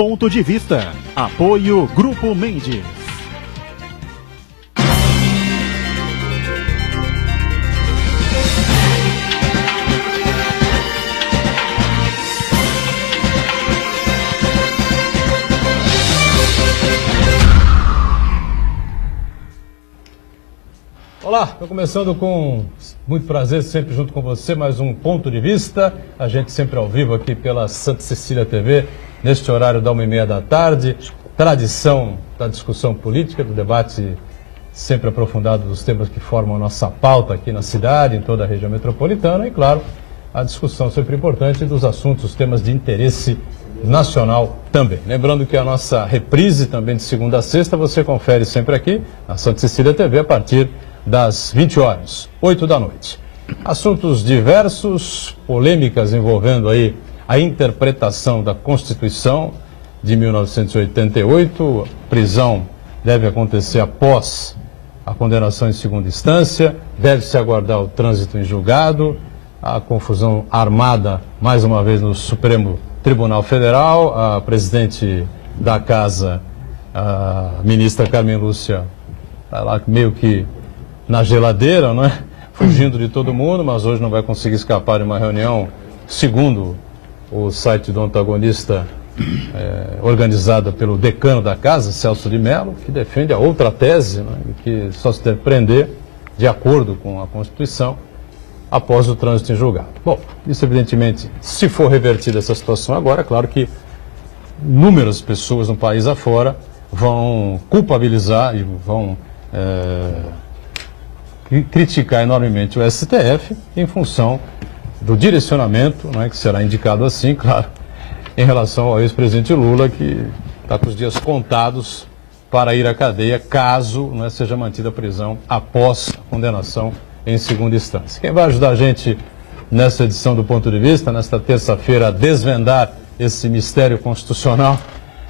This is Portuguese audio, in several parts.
Ponto de Vista. Apoio Grupo Mendes. Olá, estou começando com muito prazer, sempre junto com você, mais um Ponto de Vista. A gente sempre ao vivo aqui pela Santa Cecília TV, neste horário da 1h30 da tarde. Tradição da discussão política, do debate sempre aprofundado dos temas que formam a nossa pauta aqui na cidade, em toda a região metropolitana. E, claro, a discussão sempre importante dos assuntos, os temas de interesse nacional também. Lembrando que a nossa reprise também de segunda a sexta, você confere sempre aqui na Santa Cecília TV a partir das 20 horas, 8 da noite. Assuntos diversos, polêmicas envolvendo aí a interpretação da Constituição de 1988. A prisão deve acontecer após a condenação em segunda instância, deve-se aguardar o trânsito em julgado, a confusão armada mais uma vez no Supremo Tribunal Federal, a presidente da casa, a ministra Carmen Lúcia, está lá meio que na geladeira, não é? Fugindo de todo mundo, mas hoje não vai conseguir escapar de uma reunião, segundo o site do antagonista, organizada pelo decano da casa, Celso de Mello, que defende a outra tese, né, que só se deve prender de acordo com a Constituição após o trânsito em julgado. Bom, isso evidentemente, se for revertida essa situação agora, é claro que inúmeras pessoas no país afora vão culpabilizar e vão criticar enormemente o STF em função do direcionamento, não é, que será indicado assim, claro, em relação ao ex-presidente Lula, que está com os dias contados para ir à cadeia, caso não é, seja mantida a prisão após a condenação em segunda instância. Quem vai ajudar a gente nessa edição do Ponto de Vista, nesta terça-feira, a desvendar esse mistério constitucional,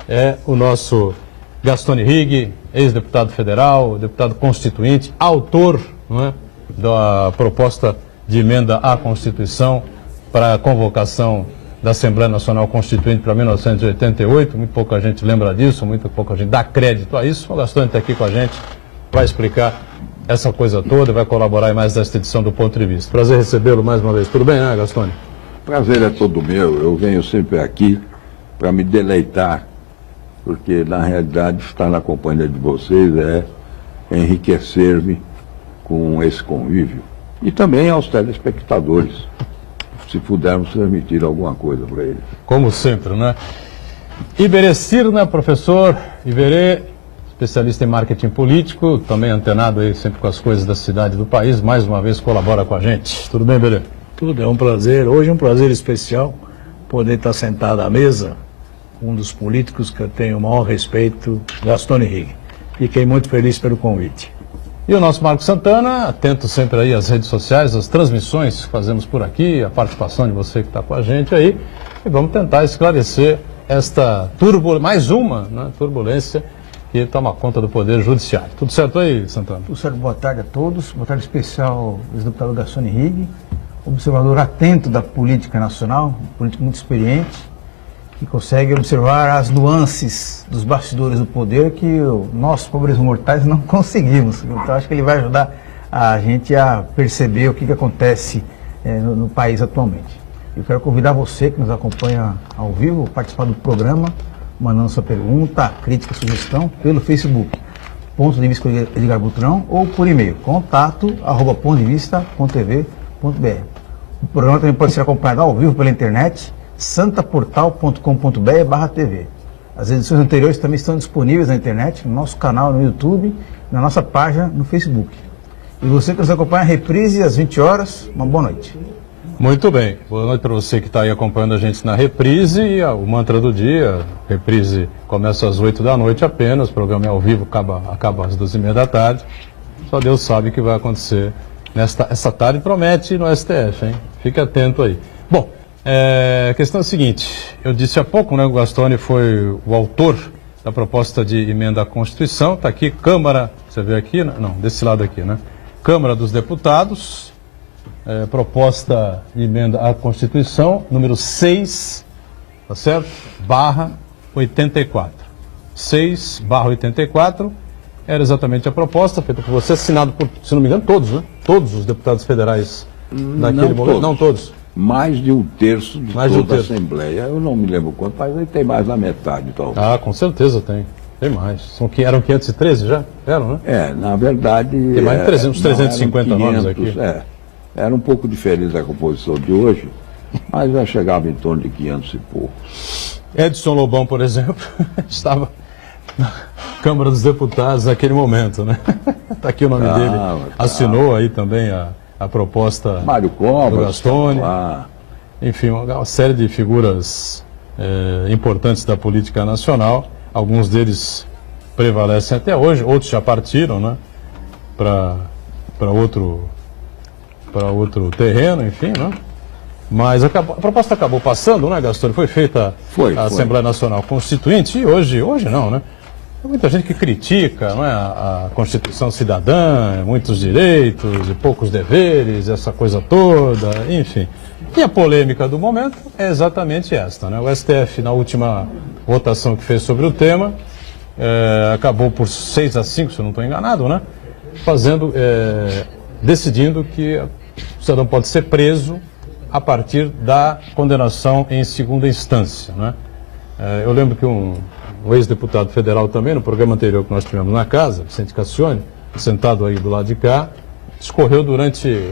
é o nosso Gastone Rigg, ex-deputado federal, deputado constituinte, autor, não é, da proposta de emenda à Constituição para a convocação da Assembleia Nacional Constituinte para 1988. Muito pouca gente lembra disso, muito pouca gente dá crédito a isso. O Gastone está aqui com a gente, vai explicar essa coisa toda, vai colaborar em mais desta edição do Ponto de Vista. Prazer recebê-lo mais uma vez. Tudo bem, né, Gastone? Prazer é todo meu. Eu venho sempre aqui para me deleitar, porque na realidade estar na companhia de vocês é enriquecer-me com esse convívio. E também aos telespectadores, se pudermos transmitir alguma coisa para eles. Como sempre, né? Iberê Cirna, professor Iberê, especialista em marketing político, também antenado aí sempre com as coisas da cidade e do país, mais uma vez colabora com a gente. Tudo bem, Iberê? Tudo, é um prazer. Hoje é um prazer especial poder estar sentado à mesa com um dos políticos que eu tenho o maior respeito, Gastone Rigg. Fiquei muito feliz pelo convite. E o nosso Marco Santana, atento sempre aí às redes sociais, às transmissões que fazemos por aqui, a participação de você que está com a gente aí, e vamos tentar esclarecer esta mais uma, né, turbulência que toma conta do Poder Judiciário. Tudo certo aí, Santana? Tudo certo, boa tarde a todos. Boa tarde especial ao ex-deputado Gastone Rigg, observador atento da política nacional, um político muito experiente, que consegue observar as nuances dos bastidores do poder que nós, pobres mortais, não conseguimos. Então, acho que ele vai ajudar a gente a perceber o que acontece no país atualmente. Eu quero convidar você que nos acompanha ao vivo, a participar do programa, mandando sua pergunta, crítica, sugestão, pelo Facebook, Ponto de Vista Edgar Butrão, ou por e-mail, contato@pontodevista.tv.br. O programa também pode ser acompanhado ao vivo pela internet, santaportal.com.br/tv. As edições anteriores também estão disponíveis na internet, no nosso canal no YouTube, na nossa página no Facebook. E você que nos acompanha a reprise às 20 horas, uma boa noite. Muito bem, boa noite para você que está aí acompanhando a gente na reprise, e o mantra do dia, reprise começa às 8 da noite apenas, o programa é ao vivo, acaba às 12h30 da tarde, só Deus sabe o que vai acontecer essa tarde, promete no STF, hein? Fique atento aí. Bom, a questão é a seguinte, eu disse há pouco, né, o Gastone foi o autor da proposta de emenda à Constituição, está aqui, Câmara, você vê aqui, não, desse lado aqui, né, Câmara dos Deputados, proposta de emenda à Constituição, número 6, tá certo? 84. 6/84 era exatamente a proposta feita por você, assinado por, se não me engano, todos, né? Todos os deputados federais naquele momento. Todos. Não todos. Mais de um terço de Mais de um toda a terço. Assembleia. Eu não me lembro quanto, mas ele tem mais da metade, talvez. Ah, com certeza tem. Tem mais. Eram 513 já? Eram, né? Na verdade... Tem mais de 300, não, 350 eram 500, nomes aqui. Era um pouco diferente da composição de hoje, mas já chegava em torno de 500 e pouco. Edson Lobão, por exemplo, estava na Câmara dos Deputados naquele momento, né? Está aqui o nome dele. Assinou aí também a proposta Mário Covas, do Gastone. lá. Enfim, uma série de figuras importantes da política nacional. Alguns deles prevalecem até hoje, outros já partiram, né? Para outro terreno, enfim, né? Mas a proposta acabou passando, né, Gastone? Foi feita a Assembleia Nacional Constituinte e hoje não, né? Tem muita gente que critica, não é, a Constituição Cidadã, muitos direitos e poucos deveres, essa coisa toda, enfim. E a polêmica do momento é exatamente esta, né? O STF, na última votação que fez sobre o tema, acabou por 6-5, se eu não estou enganado, né? Decidindo que o cidadão pode ser preso a partir da condenação em segunda instância, né? Eu lembro que um ex-deputado federal também, no programa anterior que nós tivemos na casa, Vicente Cassione, sentado aí do lado de cá, discorreu durante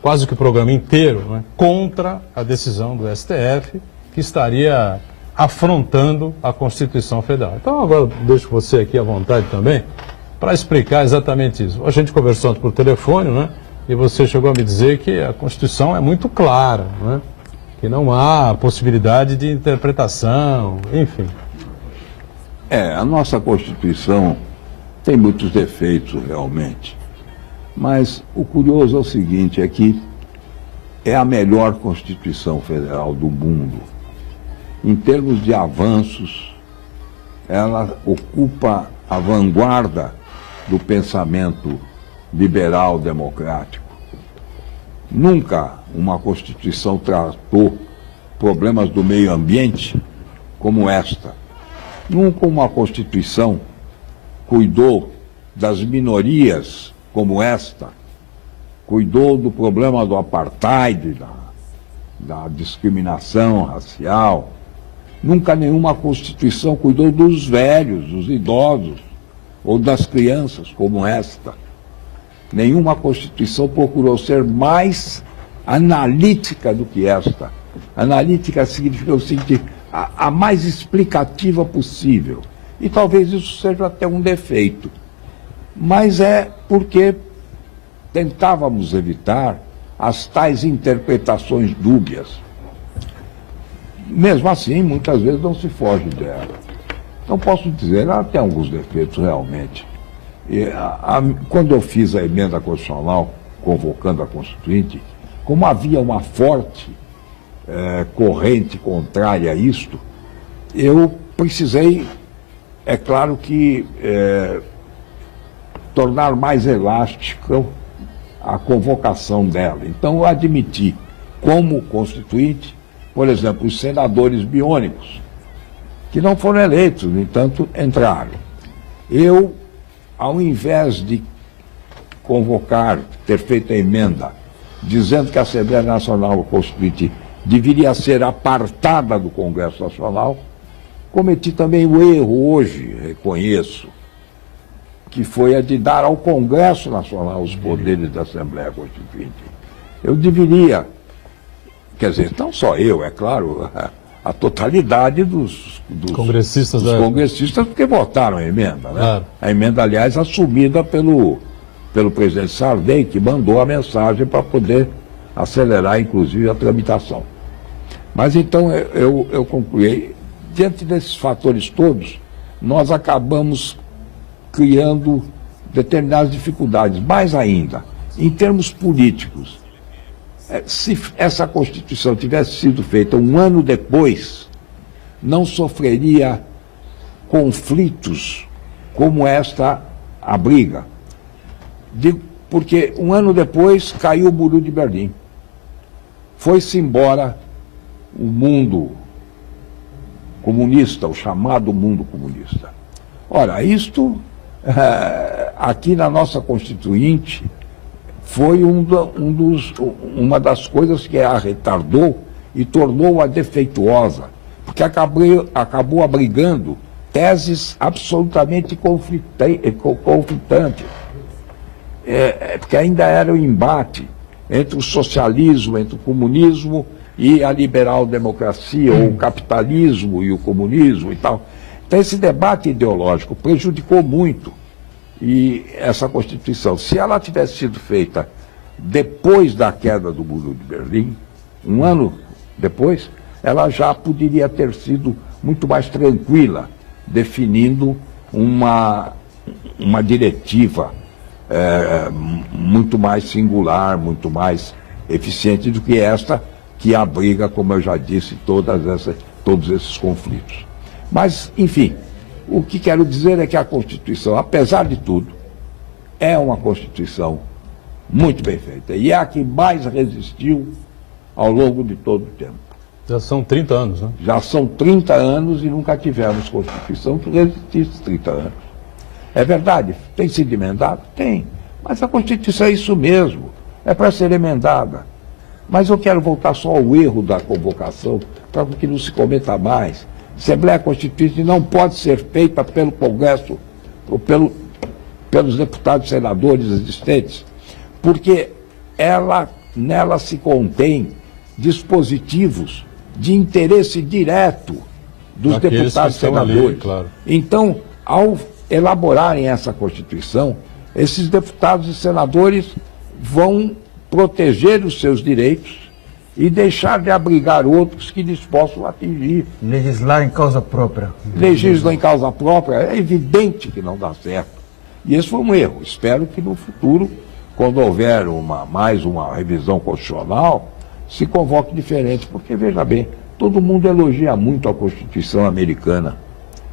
quase que o programa inteiro, né, contra a decisão do STF, que estaria afrontando a Constituição Federal. Então agora deixo você aqui à vontade também para explicar exatamente isso. A gente conversou por telefone, né, e você chegou a me dizer que a Constituição é muito clara, né, que não há possibilidade de interpretação, enfim. A nossa Constituição tem muitos defeitos realmente, mas o curioso é o seguinte, é que é a melhor Constituição Federal do mundo. Em termos de avanços, ela ocupa a vanguarda do pensamento liberal democrático. Nunca uma Constituição tratou problemas do meio ambiente como esta. Nunca uma Constituição cuidou das minorias como esta, cuidou do problema do apartheid, da discriminação racial. Nunca nenhuma Constituição cuidou dos velhos, dos idosos, ou das crianças como esta. Nenhuma Constituição procurou ser mais analítica do que esta. Analítica significa o seguinte, a mais explicativa possível. E talvez isso seja até um defeito. Mas é porque tentávamos evitar as tais interpretações dúbias. Mesmo assim, muitas vezes não se foge dela. Então posso dizer, ela tem alguns defeitos realmente. Quando eu fiz a emenda constitucional, convocando a Constituinte, como havia uma forte corrente contrária a isto, eu precisei, é claro que, tornar mais elástica a convocação dela. Então eu admiti, como Constituinte, por exemplo, os senadores biônicos, que não foram eleitos, no entanto, entraram. Eu, ao invés de convocar, ter feito a emenda, dizendo que a Assembleia Nacional Constituinte deveria ser apartada do Congresso Nacional, cometi também o erro hoje, reconheço, que foi a de dar ao Congresso Nacional os poderes da Assembleia Constituinte. Eu deveria, quer dizer, não só eu, é claro, a totalidade dos congressistas, porque votaram a emenda, né? Claro. A emenda, aliás, assumida pelo presidente Sarney, que mandou a mensagem para poder acelerar, inclusive, a tramitação. Mas então eu concluí, diante desses fatores todos, nós acabamos criando determinadas dificuldades. Mais ainda, em termos políticos, se essa Constituição tivesse sido feita um ano depois, não sofreria conflitos como esta abriga. Porque um ano depois caiu o Muro de Berlim. Foi-se embora o mundo comunista, o chamado mundo comunista. Ora, isto, aqui na nossa Constituinte, foi uma das coisas que a retardou e tornou-a defeituosa, porque acabou abrigando teses absolutamente conflitantes, porque ainda era o embate entre o socialismo, entre o comunismo e a liberal-democracia, ou o capitalismo e o comunismo e tal. Então esse debate ideológico prejudicou muito e essa Constituição. Se ela tivesse sido feita depois da queda do Muro de Berlim, um ano depois, ela já poderia ter sido muito mais tranquila, definindo uma diretiva muito mais singular, muito mais eficiente do que esta, que abriga, como eu já disse, todos esses conflitos. Mas, enfim, o que quero dizer é que a Constituição, apesar de tudo, é uma Constituição muito bem feita. E é a que mais resistiu ao longo de todo o tempo. Já são 30 anos, né? Já são 30 anos e nunca tivemos Constituição que resistisse 30 anos. É verdade, tem sido emendado? Tem. Mas a Constituição é isso mesmo, é para ser emendada. Mas eu quero voltar só ao erro da convocação, para que não se cometa mais. Assembleia Constituinte não pode ser feita pelo Congresso, ou pelos deputados e senadores existentes, porque nela se contém dispositivos de interesse direto dos Daqueles deputados e que estão senadores. ali, claro. Então, ao elaborarem essa Constituição, esses deputados e senadores vão proteger os seus direitos e deixar de abrigar outros que lhes possam atingir. Legislar em causa própria. Legislar em causa própria é evidente que não dá certo. E esse foi um erro. Espero que no futuro, quando houver mais uma revisão constitucional, se convoque diferente, porque, veja bem, todo mundo elogia muito a Constituição americana,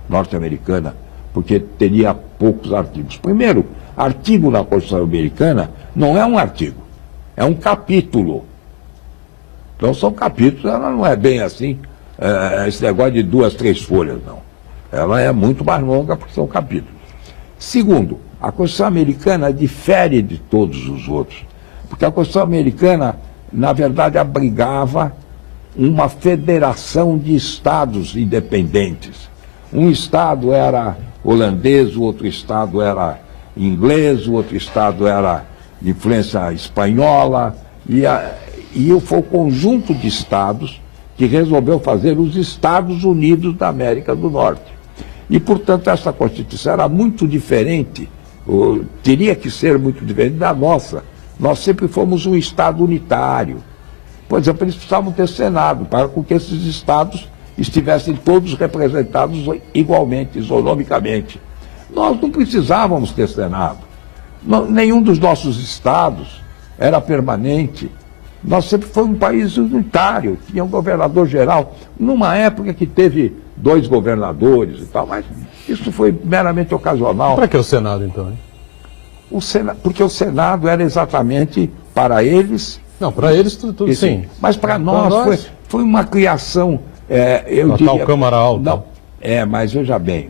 norte-americana, porque teria poucos artigos. Primeiro, artigo na Constituição americana não é um artigo, é um capítulo. Então são capítulos, ela não é bem assim, esse negócio de 2, 3 folhas, não. Ela é muito mais longa porque são capítulos. Segundo, a Constituição americana difere de todos os outros, porque a Constituição americana, na verdade, abrigava uma federação de estados independentes. Um estado era holandês, o outro estado era inglês, o outro estado era de influência espanhola, e foi o conjunto de estados que resolveu fazer os Estados Unidos da América do Norte. E, portanto, essa Constituição era muito diferente, teria que ser muito diferente da nossa. Nós sempre fomos um Estado unitário. Por exemplo, eles precisavam ter Senado, para que esses estados estivessem todos representados igualmente, isonomicamente. Nós não precisávamos ter Senado. Nenhum dos nossos estados era permanente. Nós sempre fomos um país unitário, tinha um governador geral, numa época que teve 2 governadores e tal, mas isso foi meramente ocasional. Para que o Senado, então, hein? Porque o Senado era exatamente para eles. Não, para eles tudo sim. Mas para nós foi uma criação, eu diria... Tal Câmara Alta. Não, mas veja bem,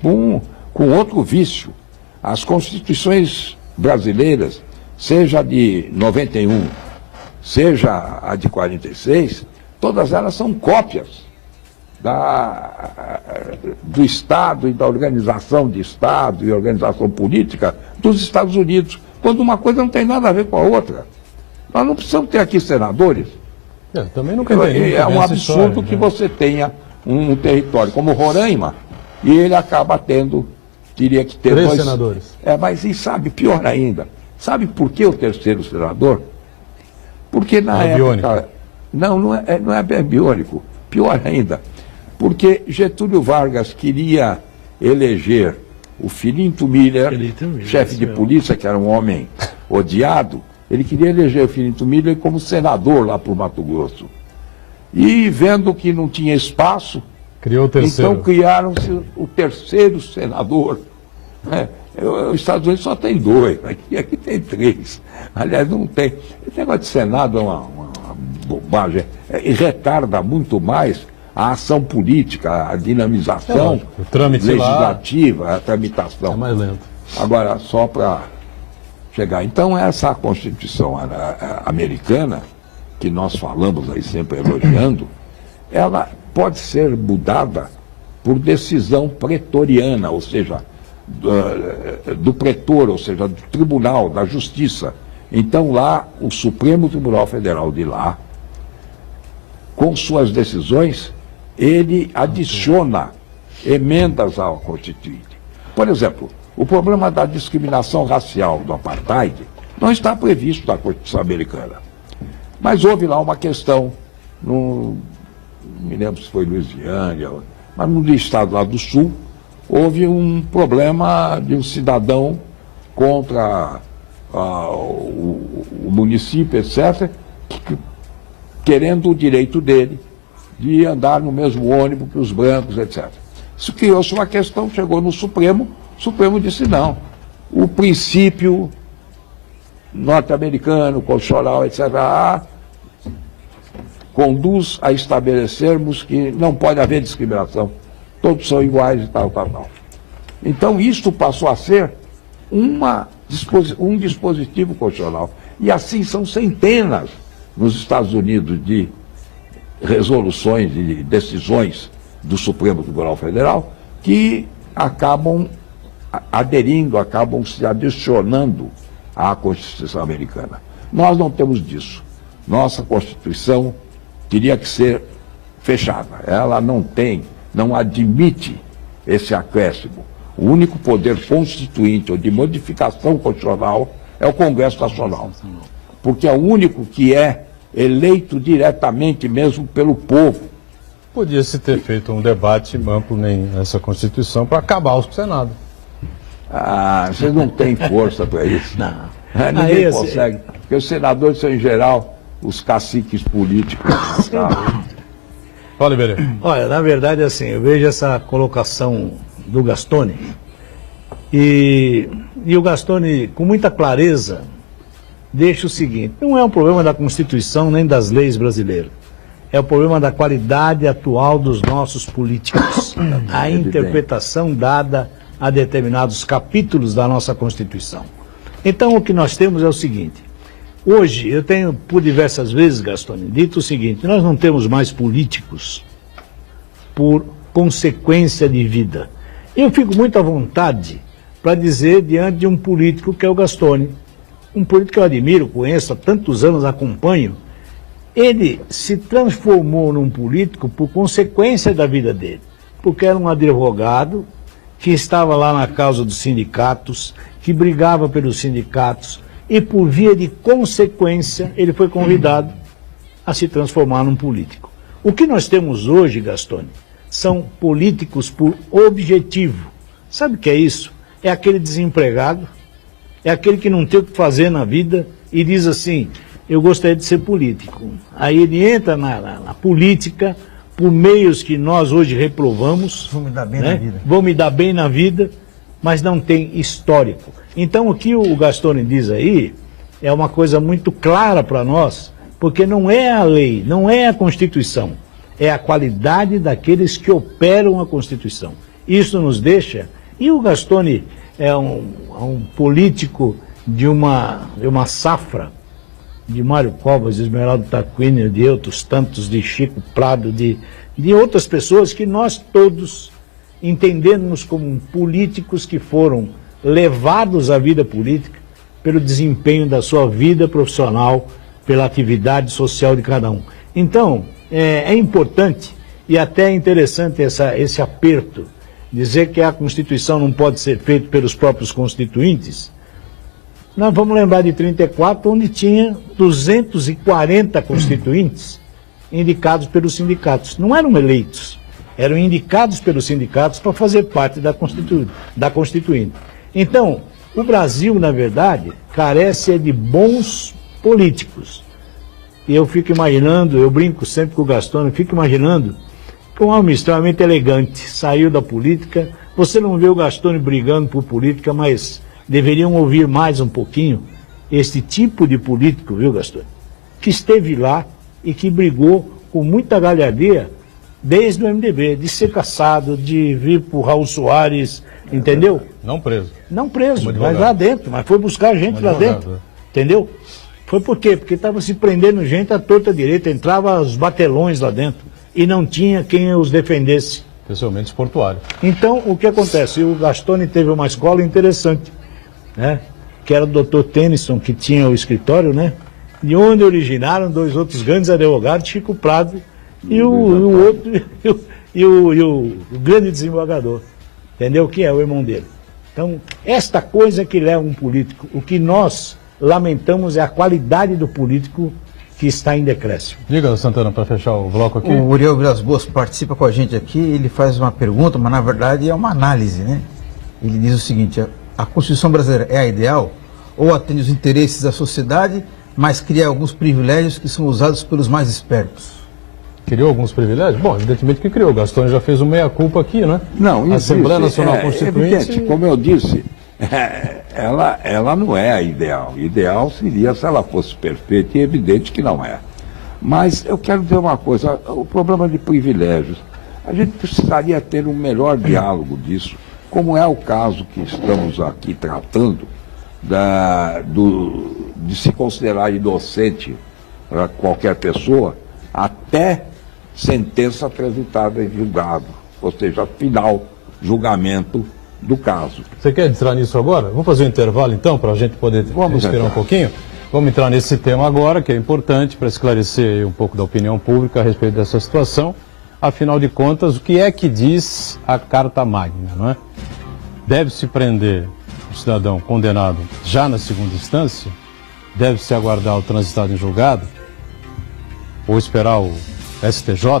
com outro vício, as constituições brasileiras, seja a de 91, seja a de 46, todas elas são cópias do Estado e da organização de Estado e organização política dos Estados Unidos, quando uma coisa não tem nada a ver com a outra. Nós não precisamos ter aqui senadores. Também nunca entendi. É um absurdo que você tenha um território como Roraima e ele acaba teria que ter 3 senadores. Mas e sabe, pior ainda, sabe por que o terceiro senador? Porque na época... Biônico. Não é biônico. Pior ainda, porque Getúlio Vargas queria eleger o Filinto Miller, chefe de polícia, que era um homem odiado, ele queria eleger o Filinto Miller como senador lá para o Mato Grosso. E vendo que não tinha espaço, criou o terceiro. Então criaram-se o terceiro senador. Os Estados Unidos só tem 2, aqui tem 3. Aliás, não tem. Esse negócio de Senado é uma bobagem. E retarda muito mais a ação política, a dinamização o trâmite legislativa, a é tramitação. mais lento. Agora, só para chegar. Então, essa Constituição americana, que nós falamos aí sempre elogiando, ela pode ser mudada por decisão pretoriana, ou seja, do pretor, ou seja, do tribunal, da justiça. Então, lá, o Supremo Tribunal Federal de lá, com suas decisões, ele adiciona emendas ao Constituinte. Por exemplo, o problema da discriminação racial do apartheid não está previsto na Constituição americana. Mas houve lá uma questão, não me lembro se foi Louisiana, mas no estado lá do Sul, houve um problema de um cidadão contra o município, etc., querendo o direito dele de andar no mesmo ônibus que os brancos, etc. Isso criou-se uma questão, chegou no Supremo, o Supremo disse não. O princípio norte-americano, constitucional, etc., conduz a estabelecermos que não pode haver discriminação. Todos são iguais e tal, tal, tal. Então, isto passou a ser um dispositivo constitucional. E assim são centenas nos Estados Unidos de resoluções, de decisões do Supremo Tribunal Federal que acabam aderindo, acabam se adicionando à Constituição americana. Nós não temos disso. Nossa Constituição teria que ser fechada. Ela não admite esse acréscimo. O único poder constituinte ou de modificação constitucional é o Congresso Nacional, porque é o único que é eleito diretamente mesmo pelo povo. Podia-se ter feito um debate amplo nessa Constituição para acabar o Senado. Vocês não têm força para isso. Não. Ninguém consegue. Porque os senadores são, em geral, os caciques políticos. Fala, Iberê. Olha, na verdade, assim, eu vejo essa colocação do Gastone e o Gastone, com muita clareza, deixa o seguinte: não é um problema da Constituição nem das leis brasileiras, é o problema da qualidade atual dos nossos políticos, a interpretação dada a determinados capítulos da nossa Constituição. Então, o que nós temos é o seguinte: hoje, eu tenho, por diversas vezes, Gastone, dito o seguinte: nós não temos mais políticos por consequência de vida. Eu fico muito à vontade para dizer, diante de um político que é o Gastone, um político que eu admiro, conheço há tantos anos, acompanho, ele se transformou num político por consequência da vida dele, porque era um advogado que estava lá na causa dos sindicatos, que brigava pelos sindicatos, e por via de consequência ele foi convidado a se transformar num político. O que nós temos hoje, Gastone, são políticos por objetivo. Sabe o que é isso? É aquele desempregado, é aquele que não tem o que fazer na vida e diz assim: eu gostaria de ser político. Aí ele entra na política por meios que nós hoje reprovamos. Vão me dar bem, né? na vida. Vão me dar bem na vida, mas não tem histórico. Então o que o Gastone diz aí é uma coisa muito clara para nós, porque não é a lei, não é a Constituição, é a qualidade daqueles que operam a Constituição. Isso nos deixa... E o Gastone é um político de uma safra, de Mário Covas, de Esmeraldo Tarquínio, de outros tantos, de Chico Prado, de outras pessoas que nós todos entendemos como políticos que foram levados à vida política pelo desempenho da sua vida profissional, pela atividade social de cada um. Então, é importante e até interessante esse aperto, dizer que a Constituição não pode ser feita pelos próprios constituintes. Nós vamos lembrar de 34, onde tinha 240 constituintes indicados pelos sindicatos. Não eram eleitos, eram indicados pelos sindicatos para fazer parte da Constituinte. Então, o Brasil, na verdade, carece de bons políticos. E eu fico imaginando, eu brinco sempre com o Gastone, fico imaginando que um homem extremamente elegante saiu da política. Você não vê o Gastone brigando por política, mas deveriam ouvir mais um pouquinho este tipo de político, viu, Gastone? Que esteve lá e que brigou com muita galhardia desde o MDB, de ser caçado, de vir pro Raul Soares, entendeu? Não preso. Não preso, Como mas advogado. lá dentro, mas foi buscar gente Como lá advogado, dentro, entendeu? Foi por quê? Porque estava se prendendo gente à torta direita, entrava os batelões lá dentro e não tinha quem os defendesse. Especialmente os portuários. Então, o que acontece? O Gastone teve uma escola interessante, né? Que era o Dr. Tennyson, que tinha o escritório, né? De onde originaram dois outros grandes advogados, Chico Prado e o outro, e o grande desembargador, entendeu? Que é o irmão dele. Então, esta coisa que leva um político, o que nós lamentamos é a qualidade do político que está em decréscimo. Diga, Santana, para fechar o bloco aqui. O Uriel Vilas Boas participa com a gente aqui, ele faz uma pergunta, mas na verdade é uma análise, né? Ele diz o seguinte: a Constituição brasileira é a ideal ou atende os interesses da sociedade, mas cria alguns privilégios que são usados pelos mais espertos? Criou alguns privilégios? Bom, evidentemente que criou. O Gastone já fez um meia-culpa aqui, né? Não, A isso Assembleia existe. Nacional É Constituinte. evidente, como eu disse, ela não é a ideal. Ideal seria se ela fosse perfeita, e é evidente que não é. Mas eu quero dizer uma coisa: o problema de privilégios, a gente precisaria ter um melhor diálogo disso, como é o caso que estamos aqui tratando, de se considerar inocente para qualquer pessoa até sentença transitada em julgado, ou seja, final julgamento do caso. Você quer entrar nisso agora? Vamos fazer um intervalo então, para a gente poder Vamos respirar um entrar. pouquinho? Vamos entrar nesse tema agora, que é importante para esclarecer um pouco da opinião pública a respeito dessa situação. Afinal de contas, o que é que diz a Carta Magna, não é? Deve-se prender o cidadão condenado já na segunda instância? Deve-se aguardar o transitado em julgado? Ou esperar o STJ?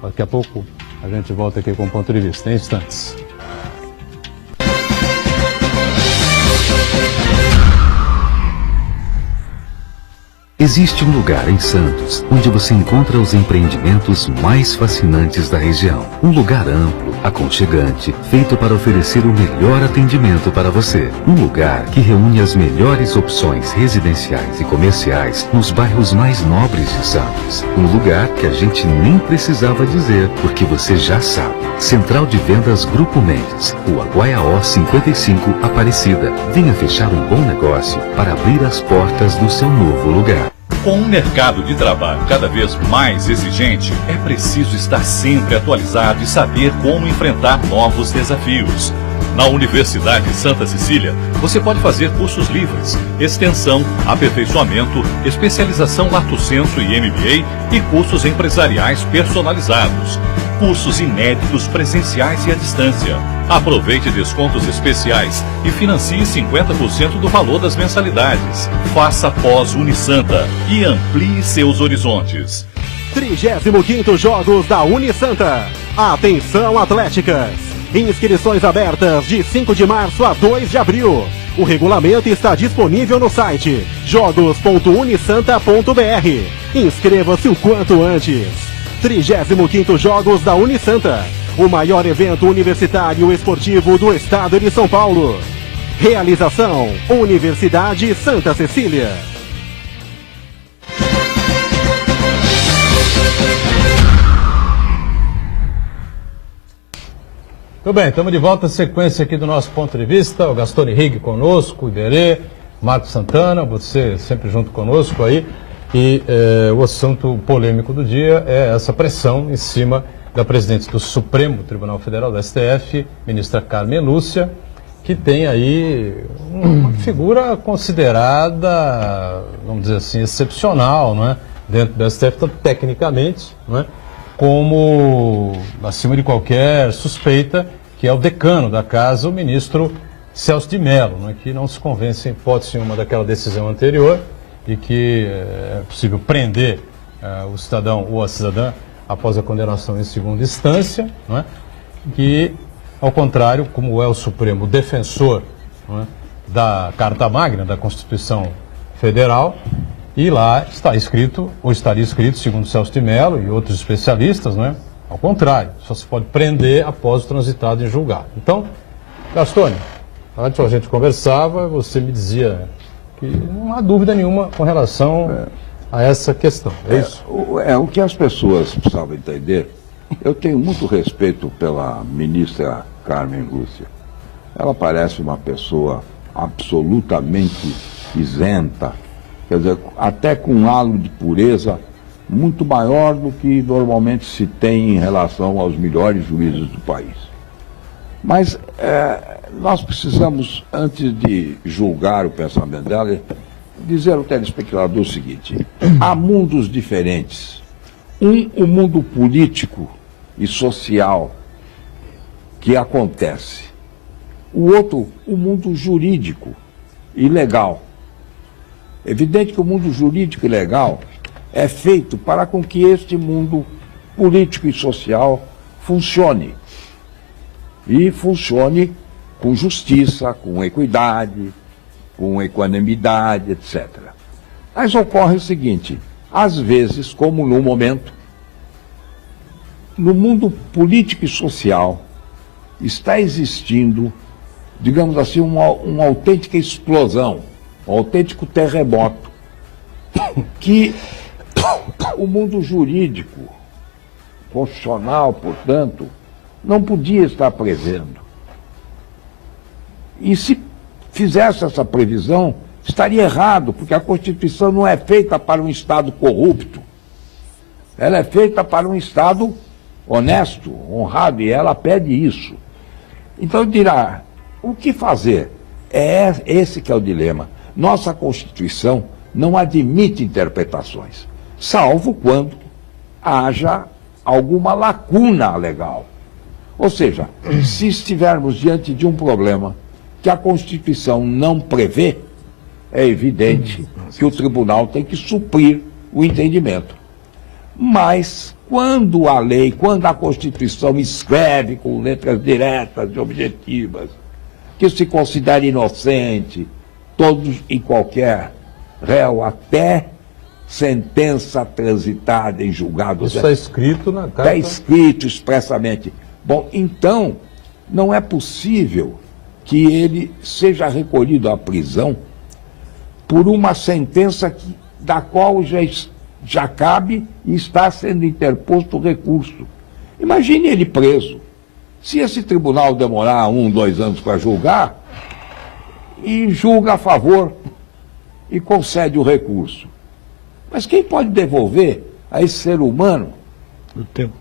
Daqui a pouco a gente volta aqui com um ponto de vista, em instantes. Existe um lugar em Santos onde você encontra os empreendimentos mais fascinantes da região. Um lugar amplo, aconchegante, feito para oferecer o melhor atendimento para você. Um lugar que reúne as melhores opções residenciais e comerciais nos bairros mais nobres de Santos. Um lugar que a gente nem precisava dizer, porque você já sabe. Central de Vendas Grupo Mendes, Rua Guaiaó 55, Aparecida. Venha fechar um bom negócio para abrir as portas do seu novo lugar. Com um mercado de trabalho cada vez mais exigente, é preciso estar sempre atualizado e saber como enfrentar novos desafios. Na Universidade Santa Cecília, você pode fazer cursos livres, extensão, aperfeiçoamento, especialização Lato Sensu e MBA e cursos empresariais personalizados. Cursos inéditos presenciais e à distância. Aproveite descontos especiais e financie 50% do valor das mensalidades. Faça pós Unisanta e amplie seus horizontes. 35º Jogos da Unisanta. Atenção, atléticas! Inscrições abertas de 5 de março a 2 de abril. O regulamento está disponível no site jogos.unisanta.br. Inscreva-se o quanto antes. 35º Jogos da Unisanta. O maior evento universitário esportivo do estado de São Paulo. Realização: Universidade Santa Cecília. Tudo bem, estamos de volta à sequência aqui do nosso ponto de vista. O Gastone Rigg conosco, o Iberê, Marcos Santana, você sempre junto conosco aí. E o assunto polêmico do dia é essa pressão em cima da presidente do Supremo Tribunal Federal, da STF, ministra Carmen Lúcia, que tem aí uma figura considerada, vamos dizer assim, excepcional, não é? Dentro do STF, tanto tecnicamente, não é? Como acima de qualquer suspeita, que é o decano da casa, o ministro Celso de Mello, não é? Que não se convence em hipótese nenhuma daquela decisão anterior e que é possível prender o cidadão ou a cidadã após a condenação em segunda instância, não é? Que, ao contrário, como é o Supremo defensor, não é, da Carta Magna, da Constituição Federal, e lá está escrito, ou estaria escrito, segundo Celso de Mello e outros especialistas, não é? Ao contrário, só se pode prender após o transitado em julgado. Então, Gastone, antes a gente conversava, você me dizia que não há dúvida nenhuma com relação a essa questão, é isso? O que as pessoas precisavam entender, eu tenho muito respeito pela ministra Carmen Lúcia. Ela parece uma pessoa absolutamente isenta, quer dizer, até com um halo de pureza muito maior do que normalmente se tem em relação aos melhores juízes do país. Mas nós precisamos, antes de julgar o pensamento dela, dizer ao telespectador o seguinte: há mundos diferentes. O mundo político e social que acontece. O outro, o mundo jurídico e legal. É evidente que o mundo jurídico e legal é feito para com que este mundo político e social funcione. E funcione com justiça, com equidade, com equanimidade, etc. Mas ocorre o seguinte: às vezes, como no momento, no mundo político e social está existindo, digamos assim, uma autêntica explosão, um autêntico terremoto, que o mundo jurídico, constitucional, portanto, não podia estar prevendo. E se fizesse essa previsão, estaria errado, porque a Constituição não é feita para um Estado corrupto. Ela é feita para um Estado honesto, honrado, e ela pede isso. Então dirá, o que fazer? É esse que é o dilema. Nossa Constituição não admite interpretações, salvo quando haja alguma lacuna legal. Ou seja, se estivermos diante de um problema que a Constituição não prevê, é evidente que o tribunal tem que suprir o entendimento. Mas quando a lei, quando a Constituição escreve com letras diretas e objetivas, que se considera inocente todos e qualquer réu, até sentença transitada em julgado. Isso está escrito na carta. Está escrito expressamente. Bom, então, não é possível que ele seja recolhido à prisão por uma sentença da qual já cabe e está sendo interposto recurso. Imagine ele preso. Se esse tribunal demorar 1, 2 anos para julgar, e julga a favor e concede o recurso. Mas quem pode devolver a esse ser humano O tempo.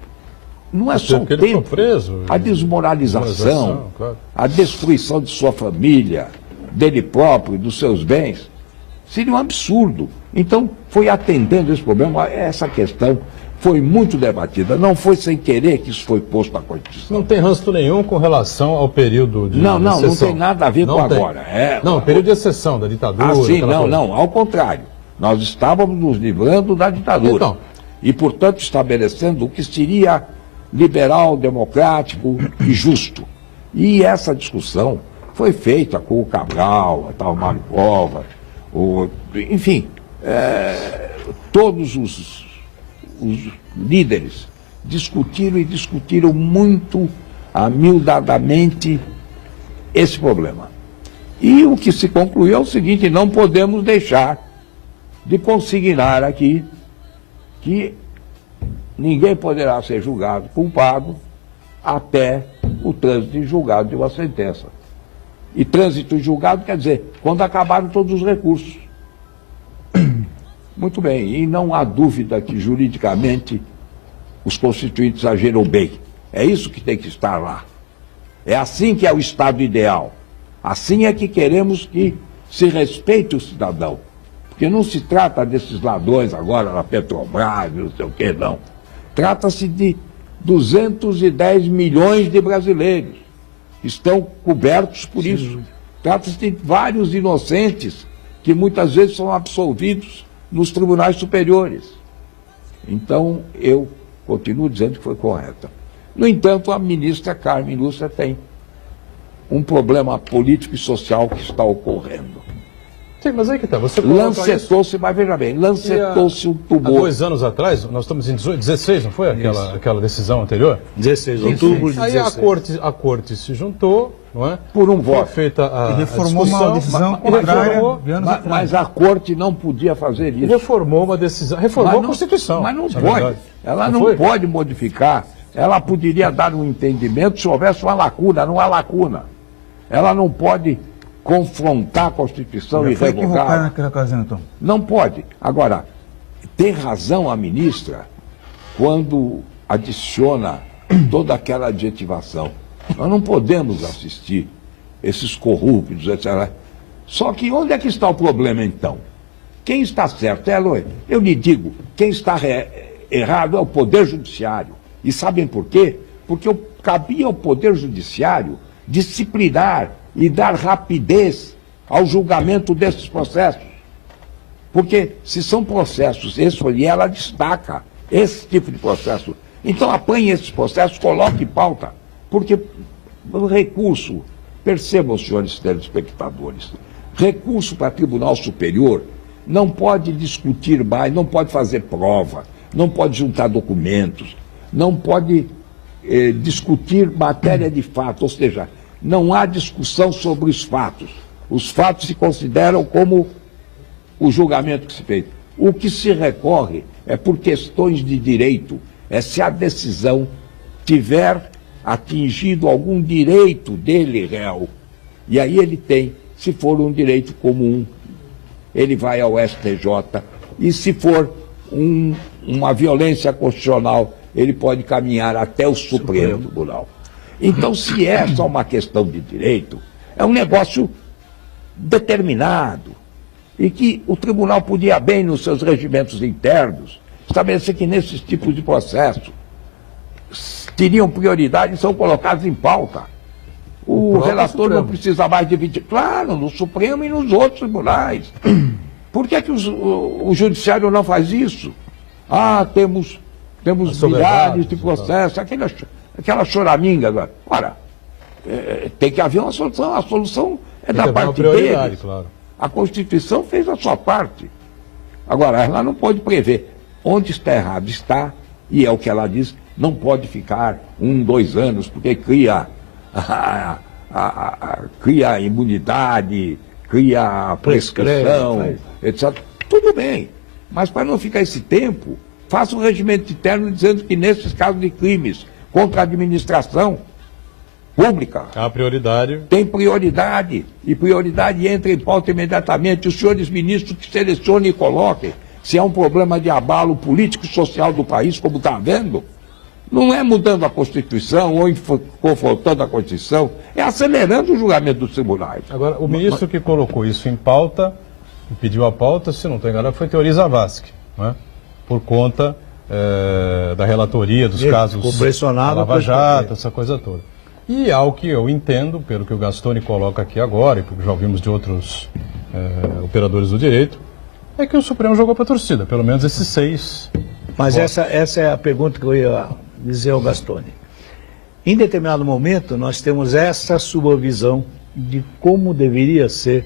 não é só o Porque ele foi tempo, preso. a desmoralização, Claro. a destruição de sua família, dele próprio, dos seus bens, seria um absurdo. Então, foi atendendo esse problema, essa questão foi muito debatida. Não foi sem querer que isso foi posto na Constituição. Não tem ranço nenhum com relação ao período de Não exceção. tem nada a ver Não com tem. agora. Não, período de exceção da ditadura. Ah, sim, aquela coisa. ao contrário. Nós estávamos nos livrando da ditadura. Então. E, portanto, estabelecendo o que seria liberal, democrático e justo. E essa discussão foi feita com o Cabral, a tal Mário Covas, enfim, todos os líderes discutiram e discutiram muito amildadamente esse problema. E o que se concluiu é o seguinte: não podemos deixar de consignar aqui que ninguém poderá ser julgado culpado até o trânsito em julgado de uma sentença. E trânsito em julgado quer dizer quando acabaram todos os recursos. Muito bem, e não há dúvida que juridicamente os constituintes agiram bem. É isso que tem que estar lá. É assim que é o Estado ideal. Assim é que queremos que se respeite o cidadão. Porque não se trata desses ladrões agora na Petrobras, não sei o que, não. Trata-se de 210 milhões de brasileiros que estão cobertos por isso. Trata-se de vários inocentes que muitas vezes são absolvidos nos tribunais superiores. Então, eu continuo dizendo que foi correta. No entanto, a ministra Carmen Lúcia tem um problema político e social que está ocorrendo. Sim, mas aí que tá. Você coloca isso... Lancetou-se, mas veja bem, lancetou-se um Há tumor. 2 anos atrás, nós estamos em 16, não foi aquela decisão anterior? 16 de outubro de Aí 16. a corte se juntou, não é? Por um Foi voto. feita a reformou discussão, uma decisão e contrária reformou, de anos atrás. Mas a corte não podia fazer isso. reformou uma decisão, reformou Mas a Constituição. Mas não na pode. verdade. Ela não foi? pode modificar. Ela poderia dar um entendimento se houvesse uma lacuna, não há lacuna. Ela não pode confrontar a Constituição e Foi equivocado revogar. naquela ocasião, então. Não pode. Agora, tem razão a ministra quando adiciona toda aquela adjetivação. Nós não podemos assistir esses corruptos, etc. Só que onde é que está o problema, então? Quem está certo? Eu lhe digo, quem está errado é o Poder Judiciário. E sabem por quê? Porque cabia ao Poder Judiciário disciplinar e dar rapidez ao julgamento desses processos. Porque se são processos, e ela destaca esse tipo de processo, então apanhe esses processos, coloque em pauta. Porque o recurso, percebam, senhores telespectadores, recurso para Tribunal Superior não pode discutir mais, não pode fazer prova, não pode juntar documentos, não pode discutir matéria de fato, ou seja, não há discussão sobre os fatos. Os fatos se consideram como o julgamento que se fez. O que se recorre é por questões de direito, é se a decisão tiver atingido algum direito dele réu. E aí ele tem, se for um direito comum, ele vai ao STJ, e se for uma violência constitucional, ele pode caminhar até o Supremo Tribunal. Então, se é só uma questão de direito, é um negócio determinado, e que o tribunal podia bem, nos seus regimentos internos, estabelecer que nesses tipos de processo teriam prioridade e são colocados em pauta. O relator Supremo não precisa mais de 20... Claro, no Supremo e nos outros tribunais. Por que o Judiciário não faz isso? Temos milhares de processos, aquela choraminga agora. Ora, tem que haver uma solução. A solução é da parte deles. Claro. A Constituição fez a sua parte. Agora, ela não pode prever. Onde está errado está, e é o que ela diz, não pode ficar 1, 2 anos, porque cria a imunidade, cria a prescrição, etc. Tudo bem, mas para não ficar esse tempo, faça um regimento interno dizendo que nesses casos de crimes contra a administração pública A prioridade. tem prioridade, e prioridade entra em pauta imediatamente. Os senhores ministros que selecionem e coloquem, se há um problema de abalo político e social do país, como está havendo, não é mudando a Constituição ou confrontando a Constituição, é acelerando o julgamento dos tribunais. Agora, o ministro que colocou isso em pauta, que pediu a pauta, se não estou enganado, foi Teori Zavascki, não é? Por conta da relatoria dos casos pressionado, Lava Jato, essa coisa toda. E ao que eu entendo, pelo que o Gastone coloca aqui agora, e porque já ouvimos de outros operadores do direito, é que o Supremo jogou para a torcida, pelo menos esses 6. Mas essa é a pergunta que eu ia dizer ao Gastone. Em determinado momento, nós temos essa subvisão de como deveria ser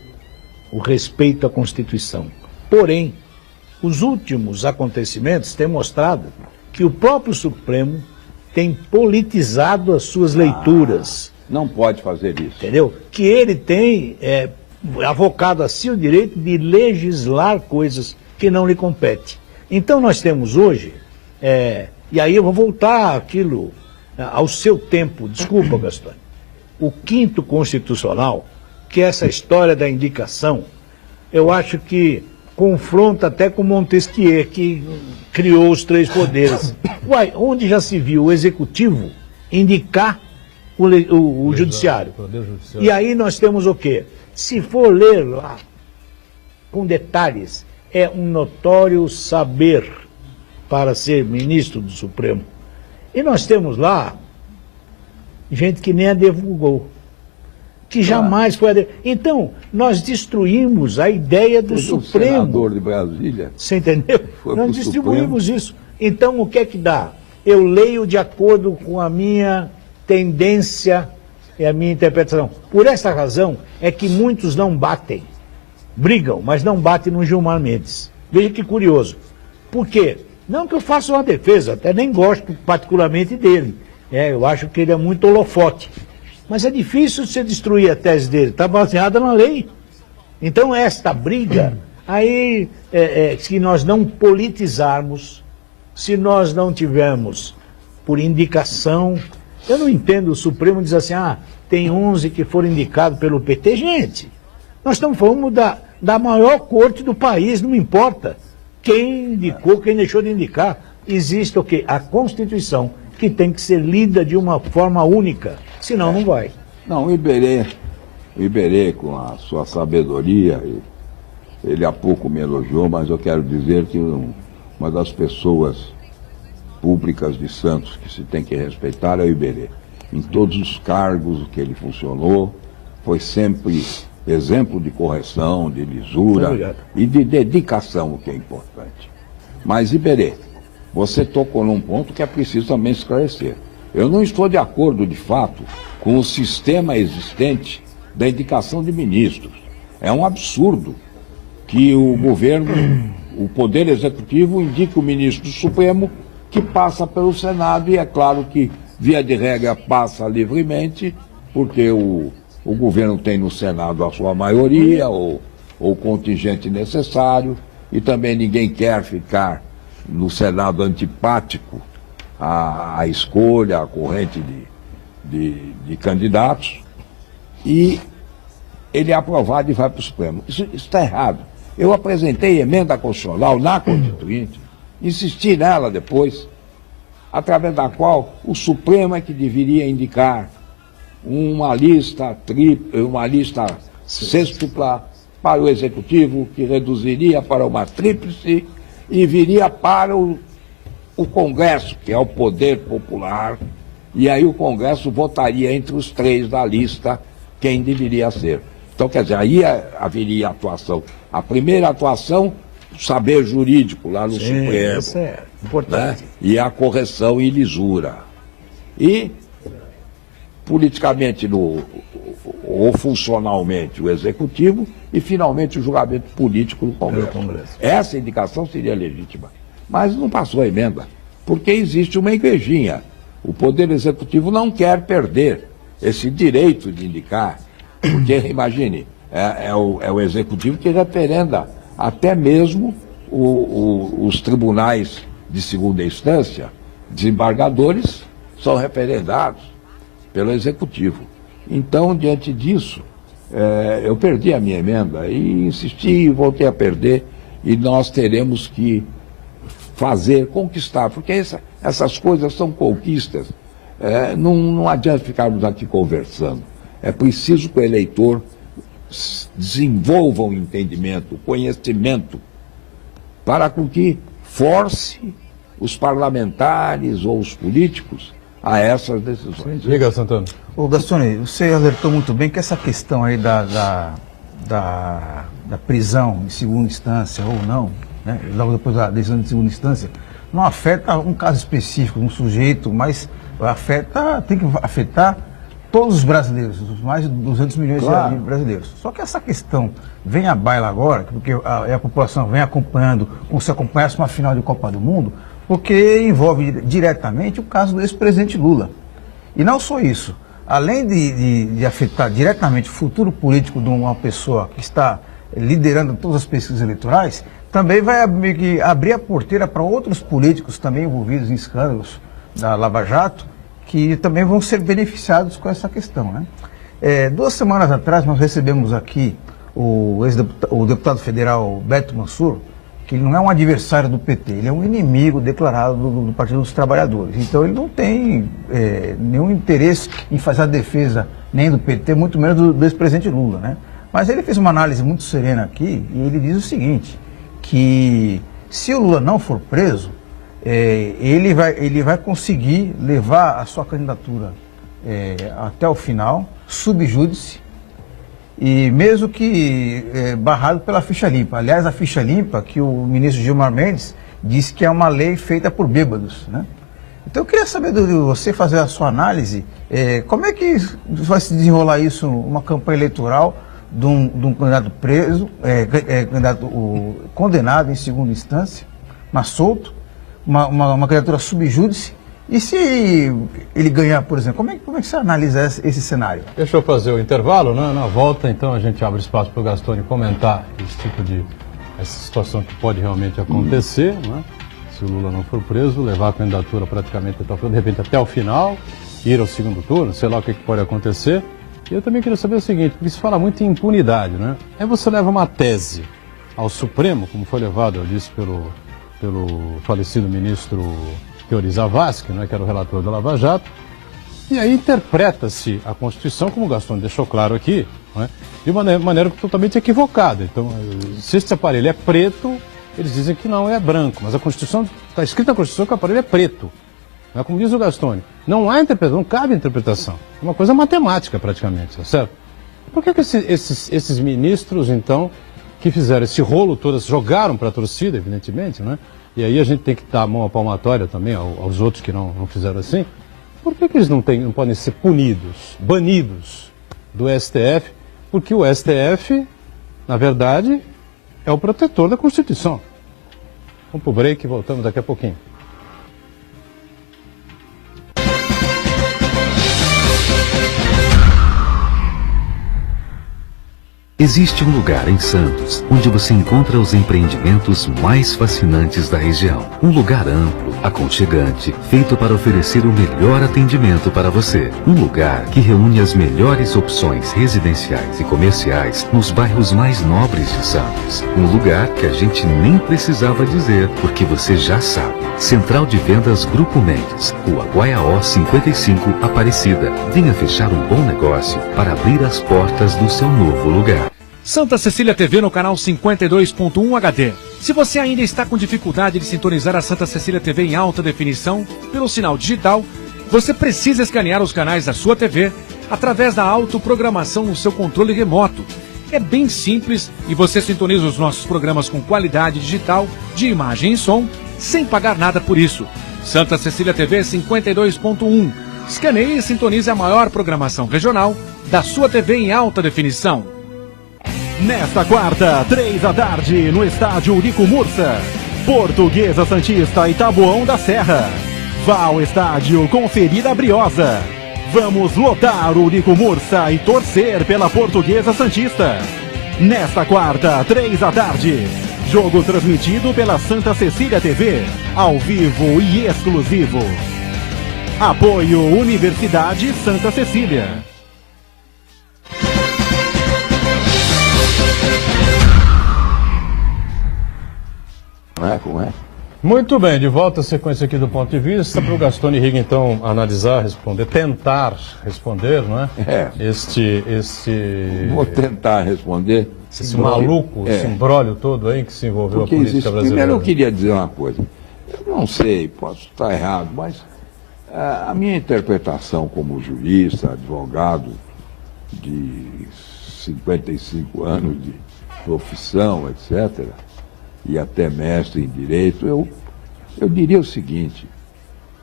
o respeito à Constituição. Porém, os últimos acontecimentos têm mostrado que o próprio Supremo tem politizado as suas leituras. Não pode fazer isso. Entendeu? Que ele tem avocado a si o direito de legislar coisas que não lhe competem. Então nós temos hoje, e aí eu vou voltar àquilo, ao seu tempo, desculpa, Gastone, o 5º Constitucional, que é essa história da indicação, eu acho que confronta até com Montesquieu, que criou os 3 poderes. Uai, onde já se viu o Executivo indicar o Judiciário? E aí nós temos o quê? Se for ler lá, com detalhes, é um notório saber para ser ministro do Supremo. E nós temos lá gente que nem a divulgou, que jamais foi... Então, nós destruímos a ideia do Supremo. O senador de Brasília. Você entendeu? Nós distribuímos isso. Então, o que é que dá? Eu leio de acordo com a minha tendência e a minha interpretação. Por essa razão é que muitos não batem. brigam, mas não batem no Gilmar Mendes. Veja que curioso. Por quê? Não que eu faça uma defesa, até nem gosto particularmente dele. Eu acho que ele é muito holofote. Mas é difícil você destruir a tese dele, está baseada na lei. Então esta briga, aí, se nós não politizarmos, se nós não tivermos por indicação, eu não entendo o Supremo dizer assim, tem 11 que foram indicados pelo PT. Gente, nós estamos falando da maior corte do país, não importa quem indicou, quem deixou de indicar. Existe o quê? A Constituição, que tem que ser lida de uma forma única, senão não vai. Não, o Iberê, com a sua sabedoria, ele há pouco me elogiou, mas eu quero dizer que uma das pessoas públicas de Santos que se tem que respeitar é o Iberê. Em todos os cargos que ele funcionou, foi sempre exemplo de correção, de lisura e de dedicação, o que é importante. Mas, Iberê, você tocou num ponto que é preciso também esclarecer. Eu não estou de acordo, de fato, com o sistema existente da indicação de ministros. É um absurdo que o governo, o Poder Executivo, indique o ministro do Supremo, que passa pelo Senado, e é claro que, via de regra, passa livremente, porque o governo tem no Senado a sua maioria, ou o contingente necessário, e também ninguém quer ficar no Senado antipático à escolha, à corrente de candidatos, e ele é aprovado e vai para o Supremo. Isso está errado. Eu apresentei emenda constitucional na Constituinte, insisti nela depois, através da qual o Supremo é que deveria indicar uma lista sextupla para o Executivo, que reduziria para uma tríplice e viria para o Congresso, que é o poder popular, e aí o Congresso votaria entre os três da lista quem deveria ser. Então, quer dizer, aí haveria atuação. A primeira atuação, o saber jurídico lá no Supremo. Isso é importante. Né? E a correção e lisura. E, politicamente ou funcionalmente, o Executivo, e, finalmente, o julgamento político do Congresso. Essa indicação seria legítima. Mas não passou a emenda, porque existe uma igrejinha. O Poder Executivo não quer perder esse direito de indicar, porque, imagine, é o Executivo que referenda até mesmo os tribunais de segunda instância, desembargadores, são referendados pelo Executivo. Então, diante disso, eu perdi a minha emenda e insisti e voltei a perder, e nós teremos que conquistar, porque essas coisas são conquistas. Não adianta ficarmos aqui conversando. É preciso que o eleitor desenvolva um entendimento, o conhecimento, para que force os parlamentares ou os políticos a essas decisões. Diga, Santana. Ô Gastone, você alertou muito bem que essa questão aí da prisão em segunda instância ou não, né, logo depois da decisão de segunda instância, não afeta um caso específico, um sujeito, mas tem que afetar todos os brasileiros, os mais de 200 milhões de brasileiros. Só que essa questão vem à baila agora, porque a população vem acompanhando, como se acompanhasse uma final de Copa do Mundo, porque envolve diretamente o caso do ex-presidente Lula. E não só isso, além de afetar diretamente o futuro político de uma pessoa que está liderando todas as pesquisas eleitorais, também vai abrir a porteira para outros políticos também envolvidos em escândalos da Lava Jato, que também vão ser beneficiados com essa questão, né? 2 semanas atrás nós recebemos aqui o deputado federal Beto Mansur, que ele não é um adversário do PT, ele é um inimigo declarado do Partido dos Trabalhadores. Então ele não tem nenhum interesse em fazer a defesa nem do PT, muito menos do ex-presidente Lula, né? Mas ele fez uma análise muito serena aqui e ele diz o seguinte, que se o Lula não for preso, ele vai conseguir levar a sua candidatura até o final, sub júdice, e mesmo que barrado pela ficha limpa. Aliás, a ficha limpa, que o ministro Gilmar Mendes disse que é uma lei feita por bêbados, né? Então eu queria saber de você, fazer a sua análise, como é que vai se desenrolar isso, uma campanha eleitoral, de um candidato preso, condenado em segunda instância, mas solto, uma candidatura subjúdice. E se ele ganhar, por exemplo, como é que você analisa esse cenário? Deixa eu fazer o intervalo, né? Na volta, então, a gente abre espaço para o Gastone comentar essa situação que pode realmente acontecer, né? Se o Lula não for preso, levar a candidatura praticamente de repente até o final, ir ao segundo turno, sei lá o que pode acontecer. E eu também queria saber o seguinte, porque se fala muito em impunidade, né? Aí você leva uma tese ao Supremo, como foi levado, eu disse, pelo falecido ministro Teori Zavascki, né, que era o relator da Lava Jato, e aí interpreta-se a Constituição, como o Gastone deixou claro aqui, né, de uma maneira totalmente equivocada. Então, se esse aparelho é preto, eles dizem que não, é branco, mas a Constituição, está escrito na Constituição que o aparelho é preto. Né, como diz o Gastone, não há interpretação, não cabe interpretação. É uma coisa matemática praticamente, tá certo? Por que esses ministros, então, que fizeram esse rolo todo, jogaram para a torcida, evidentemente, né? E aí a gente tem que dar a mão à palmatória também aos outros que não fizeram assim. Por que eles não podem ser punidos, banidos do STF? Porque o STF, na verdade, é o protetor da Constituição. Vamos pro break e voltamos daqui a pouquinho. Existe um lugar em Santos onde você encontra os empreendimentos mais fascinantes da região. Um lugar amplo, aconchegante, feito para oferecer o melhor atendimento para você. Um lugar que reúne as melhores opções residenciais e comerciais nos bairros mais nobres de Santos. Um lugar que a gente nem precisava dizer, porque você já sabe. Central de Vendas Grupo Mendes, Rua Guaiaó 55, Aparecida. Venha fechar um bom negócio para abrir as portas do seu novo lugar. Santa Cecília TV no canal 52.1 HD. Se você ainda está com dificuldade de sintonizar a Santa Cecília TV em alta definição pelo sinal digital, você precisa escanear os canais da sua TV através da autoprogramação no seu controle remoto. É bem simples e você sintoniza os nossos programas com qualidade digital, de imagem e som, sem pagar nada por isso. Santa Cecília TV 52.1. Escaneie e sintonize a maior programação regional da sua TV em alta definição. Nesta quarta, 3 da tarde, no estádio Urico Mursa, Portuguesa Santista e Taboão da Serra. Vá ao estádio conferir a Briosa. Vamos lotar o Urico Mursa e torcer pela Portuguesa Santista. Nesta quarta, 3 da tarde, jogo transmitido pela Santa Cecília TV, ao vivo e exclusivo. Apoio Universidade Santa Cecília. Como é? Muito bem, de volta à sequência aqui do ponto de vista, para o Gastone Rigg, então, analisar, responder, tentar responder, não é? Vou tentar responder. Esse maluco, esse imbróglio todo aí que se envolveu a política brasileira. Primeiro eu queria dizer uma coisa. Eu não sei, posso estar errado, mas a minha interpretação como jurista, advogado de 55 anos de profissão, etc., e até mestre em direito, eu diria o seguinte: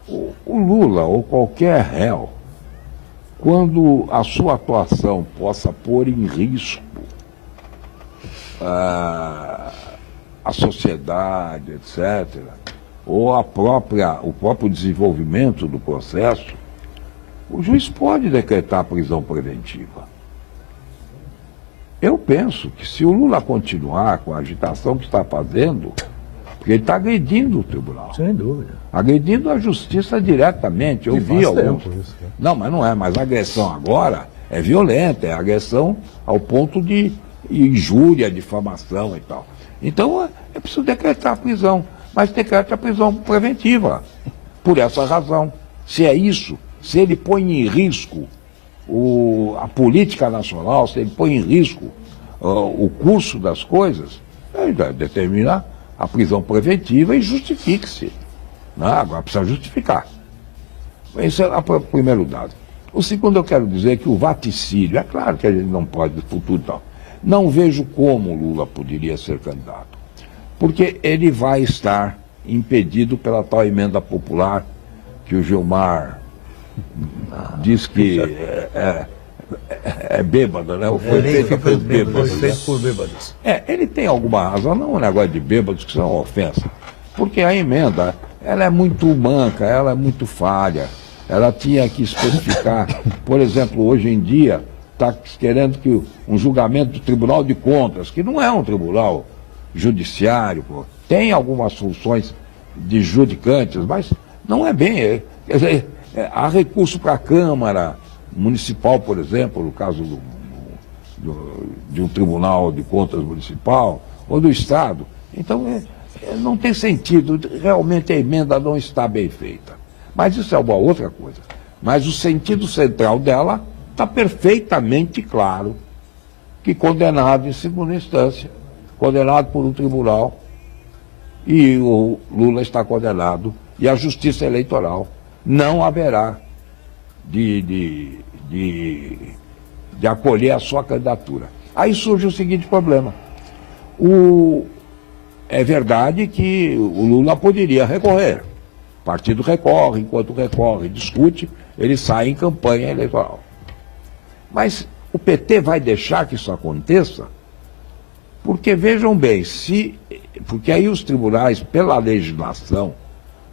o Lula ou qualquer réu, quando a sua atuação possa pôr em risco a sociedade, etc., ou o próprio desenvolvimento do processo, o juiz pode decretar prisão preventiva. Eu penso que se o Lula continuar com a agitação que está fazendo, porque ele está agredindo o tribunal. Sem dúvida. Agredindo a justiça diretamente. Eu vi alguns. Não, mas não é. Mas a agressão agora é violenta, é agressão ao ponto de injúria, difamação e tal. Então é preciso decretar a prisão, mas decreta a prisão preventiva. Por essa razão. Se é isso, se ele põe em risco a política nacional, se ele põe em risco o curso das coisas, ele deve determinar a prisão preventiva e justifique-se. Agora precisa justificar. Esse é o primeiro dado. O segundo, eu quero dizer que o vaticínio, é claro que a gente não pode, no futuro e tal, não vejo como o Lula poderia ser candidato, porque ele vai estar impedido pela tal emenda popular que o Gilmar diz que é bêbado, né? Foi feito por bêbados. Foi feito por bêbados. Ele tem alguma razão, não é um negócio de bêbados que são uma ofensa. Porque a emenda, ela é muito manca, ela é muito falha. Ela tinha que especificar, por exemplo, hoje em dia, está querendo que um julgamento do Tribunal de Contas, que não é um tribunal judiciário, pô, tem algumas funções de judicantes, mas não é bem. Quer dizer, há recurso para a Câmara Municipal, por exemplo, no caso de um Tribunal de Contas Municipal, ou do Estado. Então, não tem sentido, realmente a emenda não está bem feita. Mas isso é uma outra coisa. Mas o sentido central dela está perfeitamente claro, que condenado em segunda instância, condenado por um tribunal, e o Lula está condenado, e a Justiça Eleitoral não haverá de acolher a sua candidatura. Aí surge o seguinte problema. É verdade que o Lula poderia recorrer. O partido recorre, enquanto recorre, discute, ele sai em campanha eleitoral. Mas o PT vai deixar que isso aconteça? Porque, vejam bem, porque aí os tribunais, pela legislação,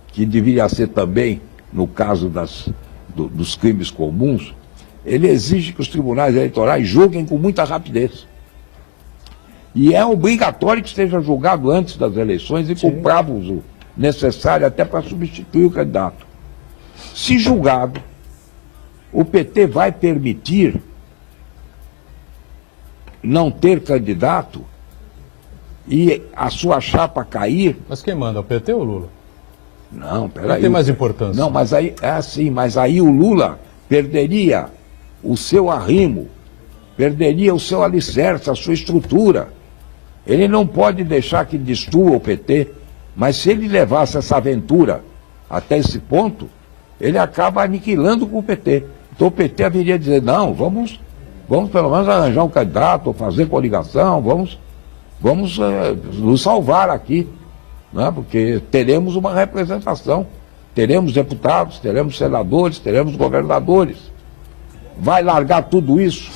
que deveria ser também, no caso dos crimes comuns, ele exige que os tribunais eleitorais julguem com muita rapidez. E é obrigatório que seja julgado antes das eleições e com prazo necessário até para substituir o candidato. Se julgado, o PT vai permitir não ter candidato e a sua chapa cair? Mas quem manda, o PT ou o Lula? Não, peraí. Tem mais importância. Não, mas aí é assim, mas aí o Lula perderia o seu arrimo, perderia o seu alicerce, a sua estrutura. Ele não pode deixar que destrua o PT, mas se ele levasse essa aventura até esse ponto, ele acaba aniquilando com o PT. Então o PT haveria de dizer, não, vamos pelo menos arranjar um candidato, ou fazer coligação, vamos nos salvar aqui, né? Porque teremos uma representação, teremos deputados, teremos senadores, teremos governadores. Vai largar tudo isso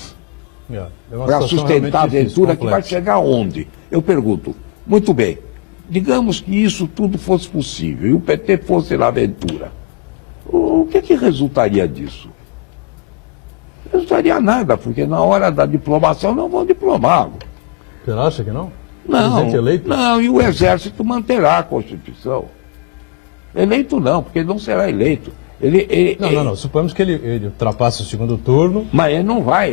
para sustentar a aventura que vai chegar aonde? Eu pergunto, muito bem, digamos que isso tudo fosse possível e o PT fosse na aventura, o que resultaria disso? Não resultaria nada, porque na hora da diplomação não vão diplomá-lo. Você acha que não? Não, Presidente eleito? não, e o Exército manterá a Constituição. Eleito não, porque ele não será eleito. Não. Suponhamos que ele ultrapasse o segundo turno. Mas ele não vai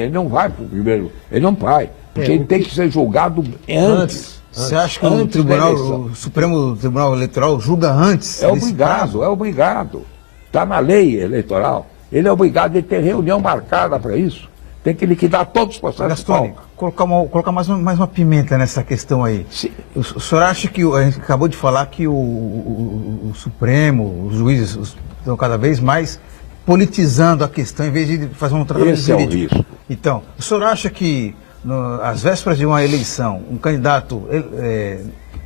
para o primeiro. Ele não vai. Porque ele tem que ser julgado antes. Você acha que o Supremo Tribunal Eleitoral julga antes? É obrigado. Está na lei eleitoral. Ele é obrigado a ter reunião marcada para isso. Tem que liquidar todos os processos. Gastone, colocar mais uma pimenta nessa questão aí. Sim. O senhor acha que, a gente acabou de falar que o Supremo, os juízes estão cada vez mais politizando a questão, em vez de fazer um tratamento jurídico. Esse é o risco. Então, o senhor acha que, às vésperas de uma eleição, um candidato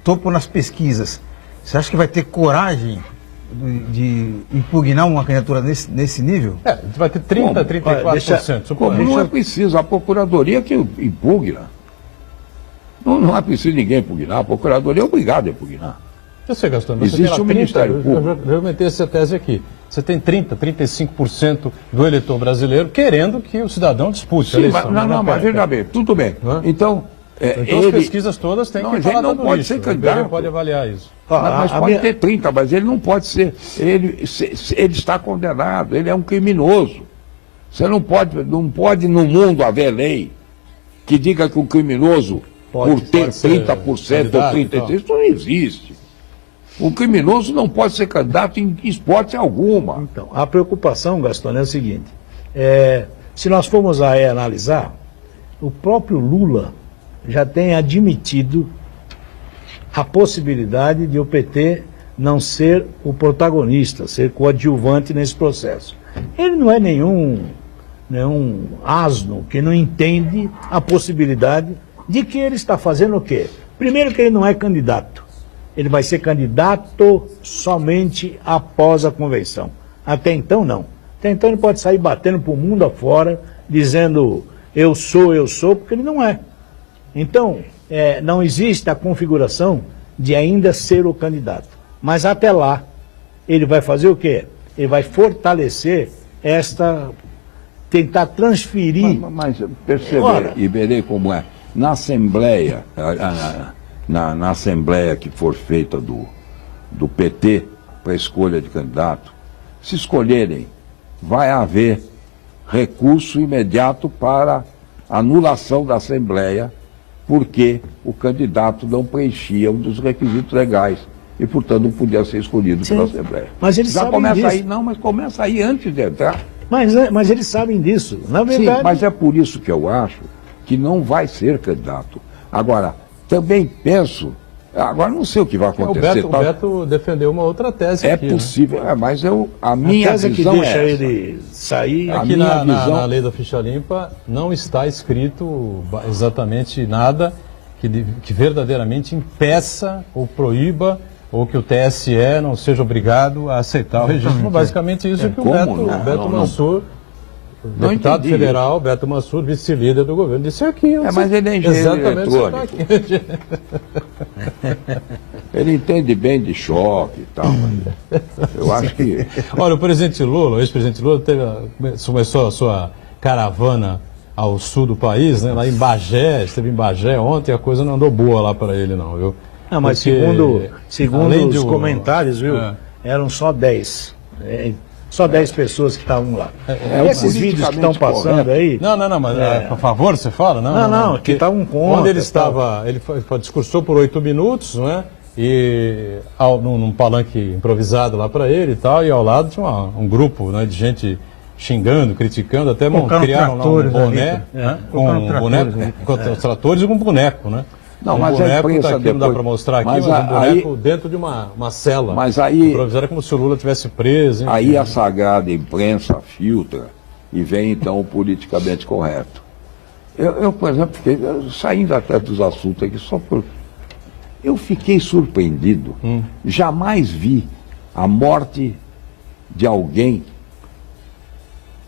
topo nas pesquisas, você acha que vai ter coragem de impugnar uma candidatura nesse nível? A gente vai ter 30%, 34%. Como não é preciso, a Procuradoria que impugna. Não é preciso ninguém impugnar, a Procuradoria é obrigada a impugnar. Eu sei, Gastão, mas existe um Ministério Público. Eu meti essa tese aqui. Você tem 30%, 35% do eleitor brasileiro querendo que o cidadão dispute a eleição. Mas veja bem, tudo bem. Então as pesquisas todas têm que falar não pode ser candidato. Ele pode avaliar isso. Mas pode ter 30, mas ele não pode ser. Ele está condenado, ele é um criminoso. Você não pode no mundo haver lei que diga que um criminoso, por ter 30% ou 33%, isso não existe. Um criminoso não pode ser candidato em hipótese alguma. Então, a preocupação, Gastone, é o seguinte. Se nós formos analisar, o próprio Lula já tem admitido a possibilidade de o PT não ser o protagonista, ser coadjuvante nesse processo. Ele não é nenhum asno que não entende a possibilidade de que ele está fazendo o quê? Primeiro que ele não é candidato. Ele vai ser candidato somente após a convenção. Até então, não. Até então ele pode sair batendo para o mundo afora dizendo eu sou, porque ele não é. Então, não existe a configuração de ainda ser o candidato. Mas até lá, ele vai fazer o quê? Ele vai fortalecer tentar transferir... Mas perceber, e verei como é, na Assembleia, na Assembleia que for feita do PT para escolha de candidato, se escolherem, vai haver recurso imediato para anulação da Assembleia, porque o candidato não preenchia um dos requisitos legais e, portanto, não podia ser escolhido pela Assembleia. Mas eles já sabem começa disso. aí, não, mas começa aí antes de entrar. Mas eles sabem disso. Na verdade... Sim, mas é por isso que eu acho que não vai ser candidato. Agora, também penso... Agora, não sei o que vai acontecer. O Beto defendeu uma outra tese aqui. É possível, mas a minha tese visão que deixa é essa. ele sair... Aqui na lei da ficha limpa não está escrito exatamente nada que verdadeiramente impeça ou proíba ou que o TSE não seja obrigado a aceitar o registro. Basicamente isso que o Beto Mansur, deputado federal, Beto Mansur, vice-líder do governo, disse aqui. Mas ele é engenheiro exatamente eletrônico. Ele entende bem de choque e tal. Eu acho que... Olha, o presidente Lula, o ex-presidente Lula, começou a sua caravana ao sul do país, né, lá em Bagé, esteve em Bagé ontem, a coisa não andou boa lá para ele não, viu? Não, mas porque, segundo os comentários, viu, eram só 10. Só 10 pessoas que estavam lá. Esses vídeos que estão passando aí... Não, mas a favor você fala? Não, que estavam contra. Onde ele estava, ele discursou por 8 minutos, não é? E num palanque improvisado lá para ele e tal, e ao lado tinha um grupo, né, de gente xingando, criticando, até criaram lá um boné, com os tratores e com um boneco, né? Não, mas a imprensa aqui, não dá para mostrar aqui, mas um boneco dentro de uma cela. Mas aí... Improvisaram como se o Lula tivesse preso. Enfim. Aí a sagrada imprensa filtra e vem então o politicamente correto. Eu por exemplo, saindo até dos assuntos aqui, eu fiquei surpreendido. Jamais vi a morte de alguém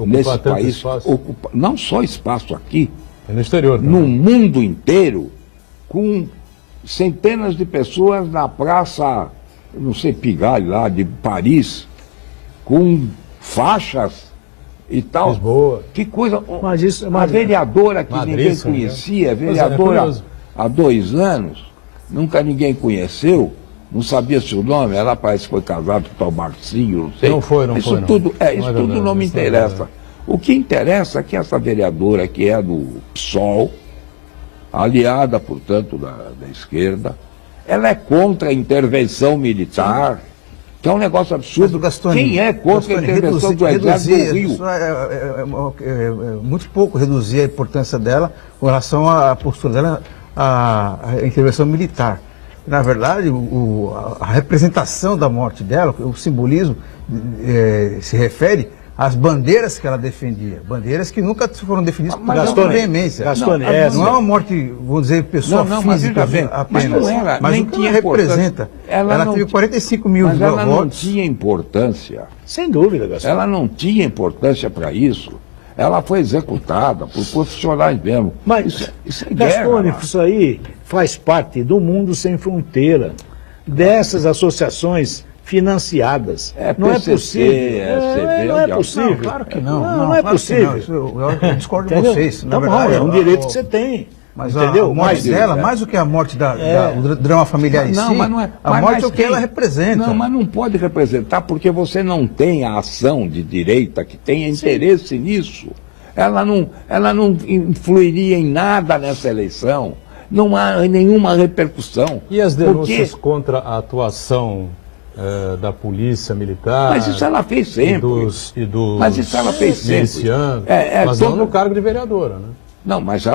nesse país, não só espaço aqui, no exterior, no mundo inteiro, com centenas de pessoas na praça, não sei, Pigalle lá de Paris, com faixas e tal. Lisboa. Que coisa. Mas isso, a vereadora que Madrid, ninguém conhecia, vereadora há 2 anos, nunca ninguém conheceu, não sabia seu nome, ela parece que foi casada com o tal Marcinho, não sei. Não foi. Isso tudo não me interessa. O que interessa é que essa vereadora, que é do PSOL, aliada, portanto, da esquerda, ela é contra a intervenção militar, que é um negócio absurdo. Quem é contra a intervenção do Exército do Rio? Muito pouco reduzir a importância dela com relação à postura dela à intervenção militar. Na verdade, a representação da morte dela, o simbolismo, se refere às bandeiras que ela defendia. Bandeiras que nunca foram definidas por veemência. Gastone, não é uma morte, vamos dizer, pessoa física apenas. Mas não era, mas nem o que tinha representa. Ela teve 45 mil votos. Mas ela não tinha importância. Sem dúvida, Gastone. Ela não tinha importância para isso. Ela foi executada por profissionais mesmo. Mas, isso é guerra. Gastone, isso aí faz parte do mundo sem fronteira, dessas associações financiadas. Não é possível. Não é possível. Não, claro que não. Não é possível. Eu discordo de vocês. Tá bom, é um direito que você tem. Mas entendeu? A morte dela, mais do que a morte do drama familiar em si, mas não é, a morte é o que ela representa. Não, mas não pode representar porque você não tem a ação de direita que tenha interesse nisso. Ela não influiria em nada nessa eleição. Não há nenhuma repercussão. E as denúncias contra a atuação da polícia militar? Mas isso ela fez sempre. Mas isso ela fez sempre. Mas não no cargo de vereadora, né? Não, mas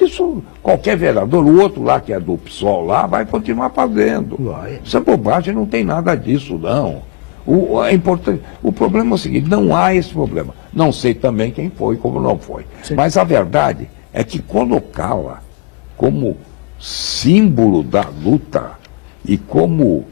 isso qualquer vereador, o outro lá que é do PSOL lá, vai continuar fazendo. Isso é bobagem, não tem nada disso, não. O problema é o seguinte, não há esse problema. Não sei também quem foi, como não foi. Sim. Mas a verdade é que colocá-la como símbolo da luta e como...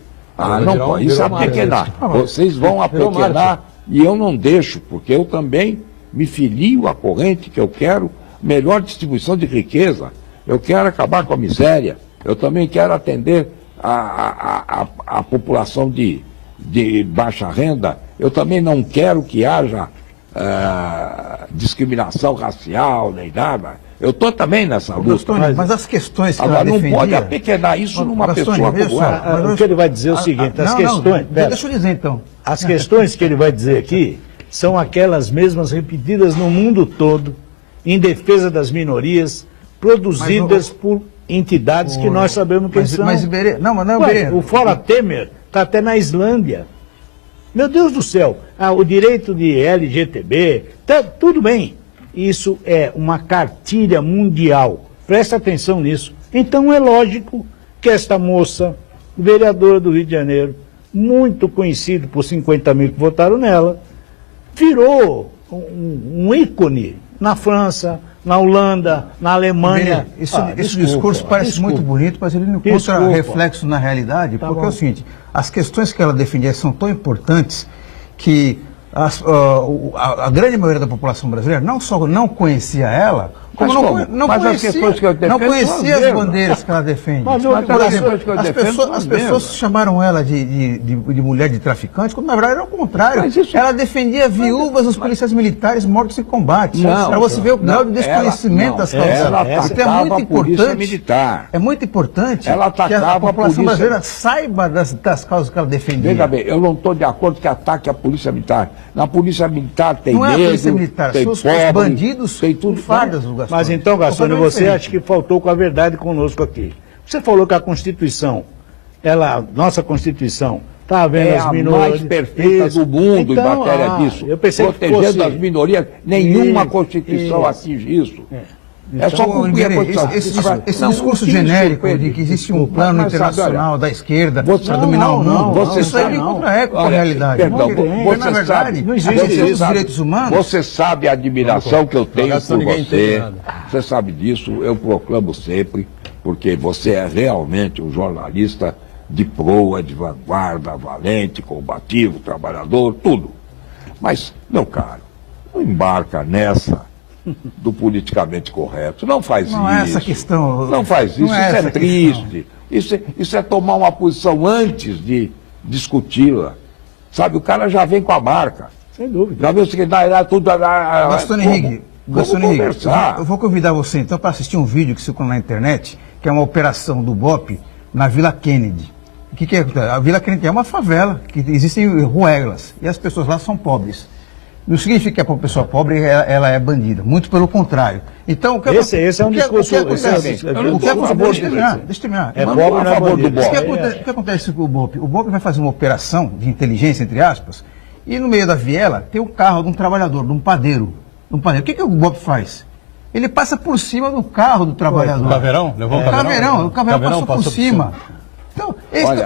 não pode, isso é apequenar. Vocês vão apequenar e eu não deixo, porque eu também me filio à corrente, que eu quero melhor distribuição de riqueza, eu quero acabar com a miséria, eu também quero atender a população de baixa renda, eu também não quero que haja discriminação racial, nem nada. Eu estou também nessa luta. Gastone, mas as questões que agora, ela defendia... não pode apequenar isso numa pessoa como ela. O que ele vai dizer é o seguinte, as questões... Deixa eu dizer, então. As questões que ele vai dizer aqui são aquelas mesmas repetidas no mundo todo, em defesa das minorias, produzidas por entidades que nós sabemos quem são. Mas Iberê... Não, mas não é Iberê. O Fora Temer está até na Islândia. Meu Deus do céu, o direito de LGTB, tá, tudo bem. Isso é uma cartilha mundial. Presta atenção nisso. Então é lógico que esta moça, vereadora do Rio de Janeiro, muito conhecida por 50 mil que votaram nela, virou um ícone na França, na Holanda, na Alemanha. Esse discurso parece muito bonito, mas ele não encontra reflexo na realidade, porque é o seguinte, as questões que ela defendia são tão importantes que a grande maioria da população brasileira não só não conhecia ela, como não conhecia as bandeiras que ela defende. As pessoas chamaram ela de mulher de traficante, quando na verdade era o contrário. Ela defendia viúvas dos policiais militares mortos em combate. Para você ver o grau de desconhecimento das causas. Ela atacava a polícia militar. É muito importante que a população brasileira saiba das causas que ela defendia. Veja bem, eu não estou de acordo que ataque a polícia militar. Na polícia militar tem não negro, é a polícia militar, tem são os pobre, bandidos tem tudo. fardas do Gastone. Mas então, Gastone, você acha que faltou com a verdade conosco aqui. Você falou que a Constituição, nossa Constituição, está havendo as minorias. É a mais perfeita do mundo em matéria disso. Eu pensei protegendo que fosse... as minorias, nenhuma Constituição atinge isso. É só cumprir a Constituição. Esse discurso genérico de que existe um plano internacional da esquerda para dominar o mundo, isso aí não contra com a realidade. Perdão, na verdade, não existe os direitos humanos. Você sabe a admiração que eu tenho por você. Você sabe disso, eu proclamo sempre, porque você é realmente um jornalista de proa, de vanguarda, valente, combativo, trabalhador, tudo. Mas, meu caro, não embarca nessa do politicamente correto. Não faz isso. Não é essa questão. Não faz isso. Isso é triste. Isso é tomar uma posição antes de discuti-la. Sabe, o cara já vem com a marca. Sem dúvida. Já viu o seguinte, tudo... Gastone Rigg, eu vou convidar você então para assistir um vídeo que circula na internet, que é uma operação do BOPE na Vila Kennedy. O que é? A Vila Kennedy é uma favela, que existem ruelas, e as pessoas lá são pobres. Não significa que a pessoa pobre ela é bandida, muito pelo contrário. Então, esse é um discurso... Deixa eu terminar. É pobre a favor do BOPE. O que acontece com o BOPE? O BOPE vai fazer uma operação de inteligência, entre aspas, e no meio da viela tem um carro de um trabalhador, de um padeiro. O que o BOPE faz? Ele passa por cima do carro do trabalhador. O caveirão? Levou um caveirão? O caveirão passou por cima. Então,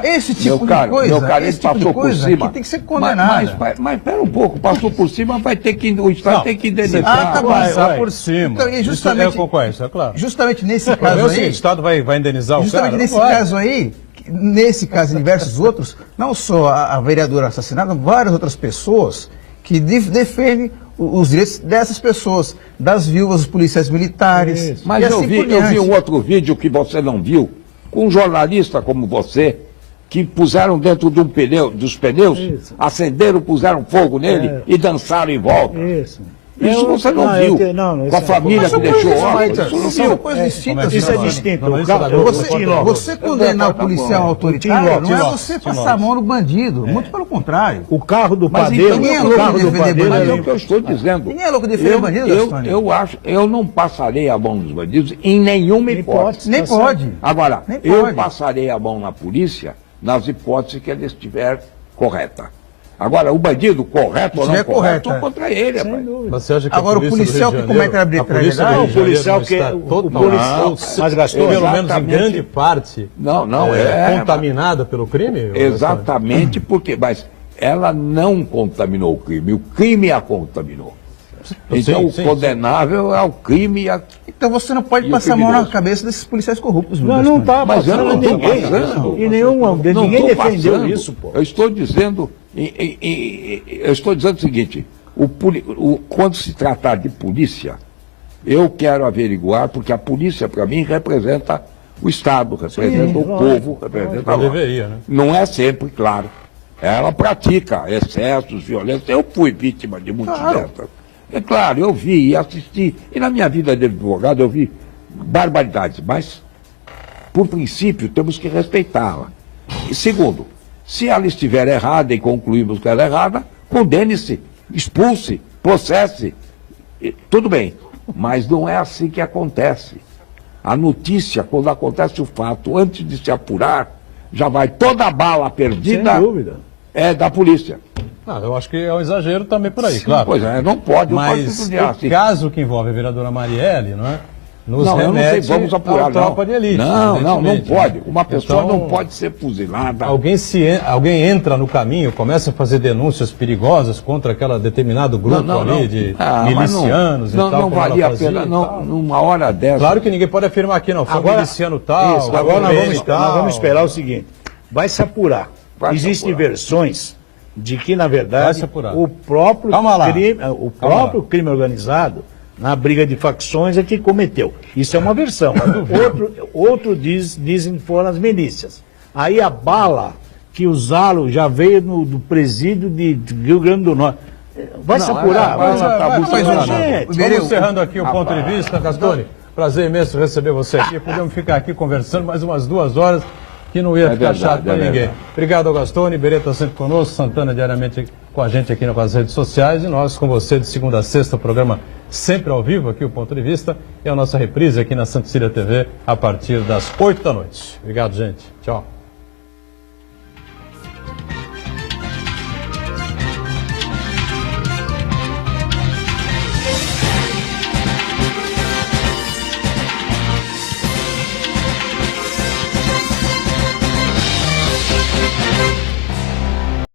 esse tipo de coisa que tem que ser condenado. Mas espera um pouco, passou por cima, o Estado tem que indenizar. Tá passar por cima. Então, e justamente, isso eu concordo, é claro. Justamente nesse caso aí... O Estado vai indenizar o cara? Justamente nesse caso aí, nesse caso e diversos outros, não só a vereadora assassinada, várias outras pessoas que defendem os direitos dessas pessoas, das viúvas, dos policiais militares. Mas eu vi um outro vídeo que você não viu, com um jornalista como você, que puseram dentro de dos pneus, acenderam, puseram fogo nele e dançaram em volta. Isso você não viu. Com a família que deixou órfão, isso não viu. Isso é distinto. Você condenar o policial autoritário não é você passar a mão no bandido, muito pelo contrário. O carro do padeiro... Ninguém é louco de defender bandido. Mas é o que eu estou dizendo. Ninguém é louco de defender bandido, eu não passarei a mão nos bandidos em nenhuma hipótese. Nem pode. Agora, eu passarei a mão na polícia nas hipóteses que ela estiver correta. Agora, o bandido, correto ou não correto, estou contra ele, rapaz. Você acha que agora, o policial que comete a arbitrariedade... O policial que mas gastou, pelo menos em grande parte, contaminada pelo crime? Exatamente, porque... Mas ela não contaminou o crime a contaminou. Então, o condenável é o crime... Então você não pode passar a mão na cabeça desses policiais corruptos. Não está mas eu não estou passando. Ninguém defendeu isso, pô. Eu estou dizendo o seguinte, quando se tratar de polícia, eu quero averiguar, porque a polícia, para mim, representa o Estado, representa o povo, representa a deveria, né? Não é sempre, claro. Ela pratica excessos, violência. Eu fui vítima de muitas dessas. É claro, eu vi e assisti. E na minha vida de advogado eu vi barbaridades, mas, por princípio, temos que respeitá-la. E segundo, se ela estiver errada e concluímos que ela é errada, condene-se, expulse, processe. Tudo bem, mas não é assim que acontece. A notícia, quando acontece o fato, antes de se apurar, já vai toda a bala perdida. Sem dúvida. É da polícia. Não, eu acho que é um exagero também por aí, claro. Pois é, não pode. Mas o caso que envolve a vereadora Marielle, não é? Nos não, remete, eu não sei, vamos apurar, à tropa de elite. Não pode. Uma pessoa então, não pode ser fuzilada. Alguém entra no caminho, começa a fazer denúncias perigosas contra aquele determinado grupo de milicianos e tal. Não valia a pena, numa hora dessa. Claro que ninguém pode afirmar aqui, não. Foi um miliciano tal. Isso, agora nós vamos esperar o seguinte: vai se apurar. Existem versões de que, na verdade, o próprio crime organizado, na briga de facções, é que cometeu. Isso é uma versão. Outro dizem que foram as milícias. Aí a bala que usaram já veio do presídio de Rio Grande do Norte. Vai se apurar. Vamos encerrando aqui o ponto de vista, Gastone. Prazer imenso receber você aqui. Podemos ficar aqui conversando mais umas 2 horas, que não ia ficar chato para ninguém. Obrigado, Gastone. Beretta sempre conosco, Santana diariamente com a gente aqui nas redes sociais e nós com você de segunda a sexta, o programa sempre ao vivo, aqui o Ponto de Vista, e a nossa reprise aqui na Santa Cecília TV a partir das 8 da noite. Obrigado, gente. Tchau.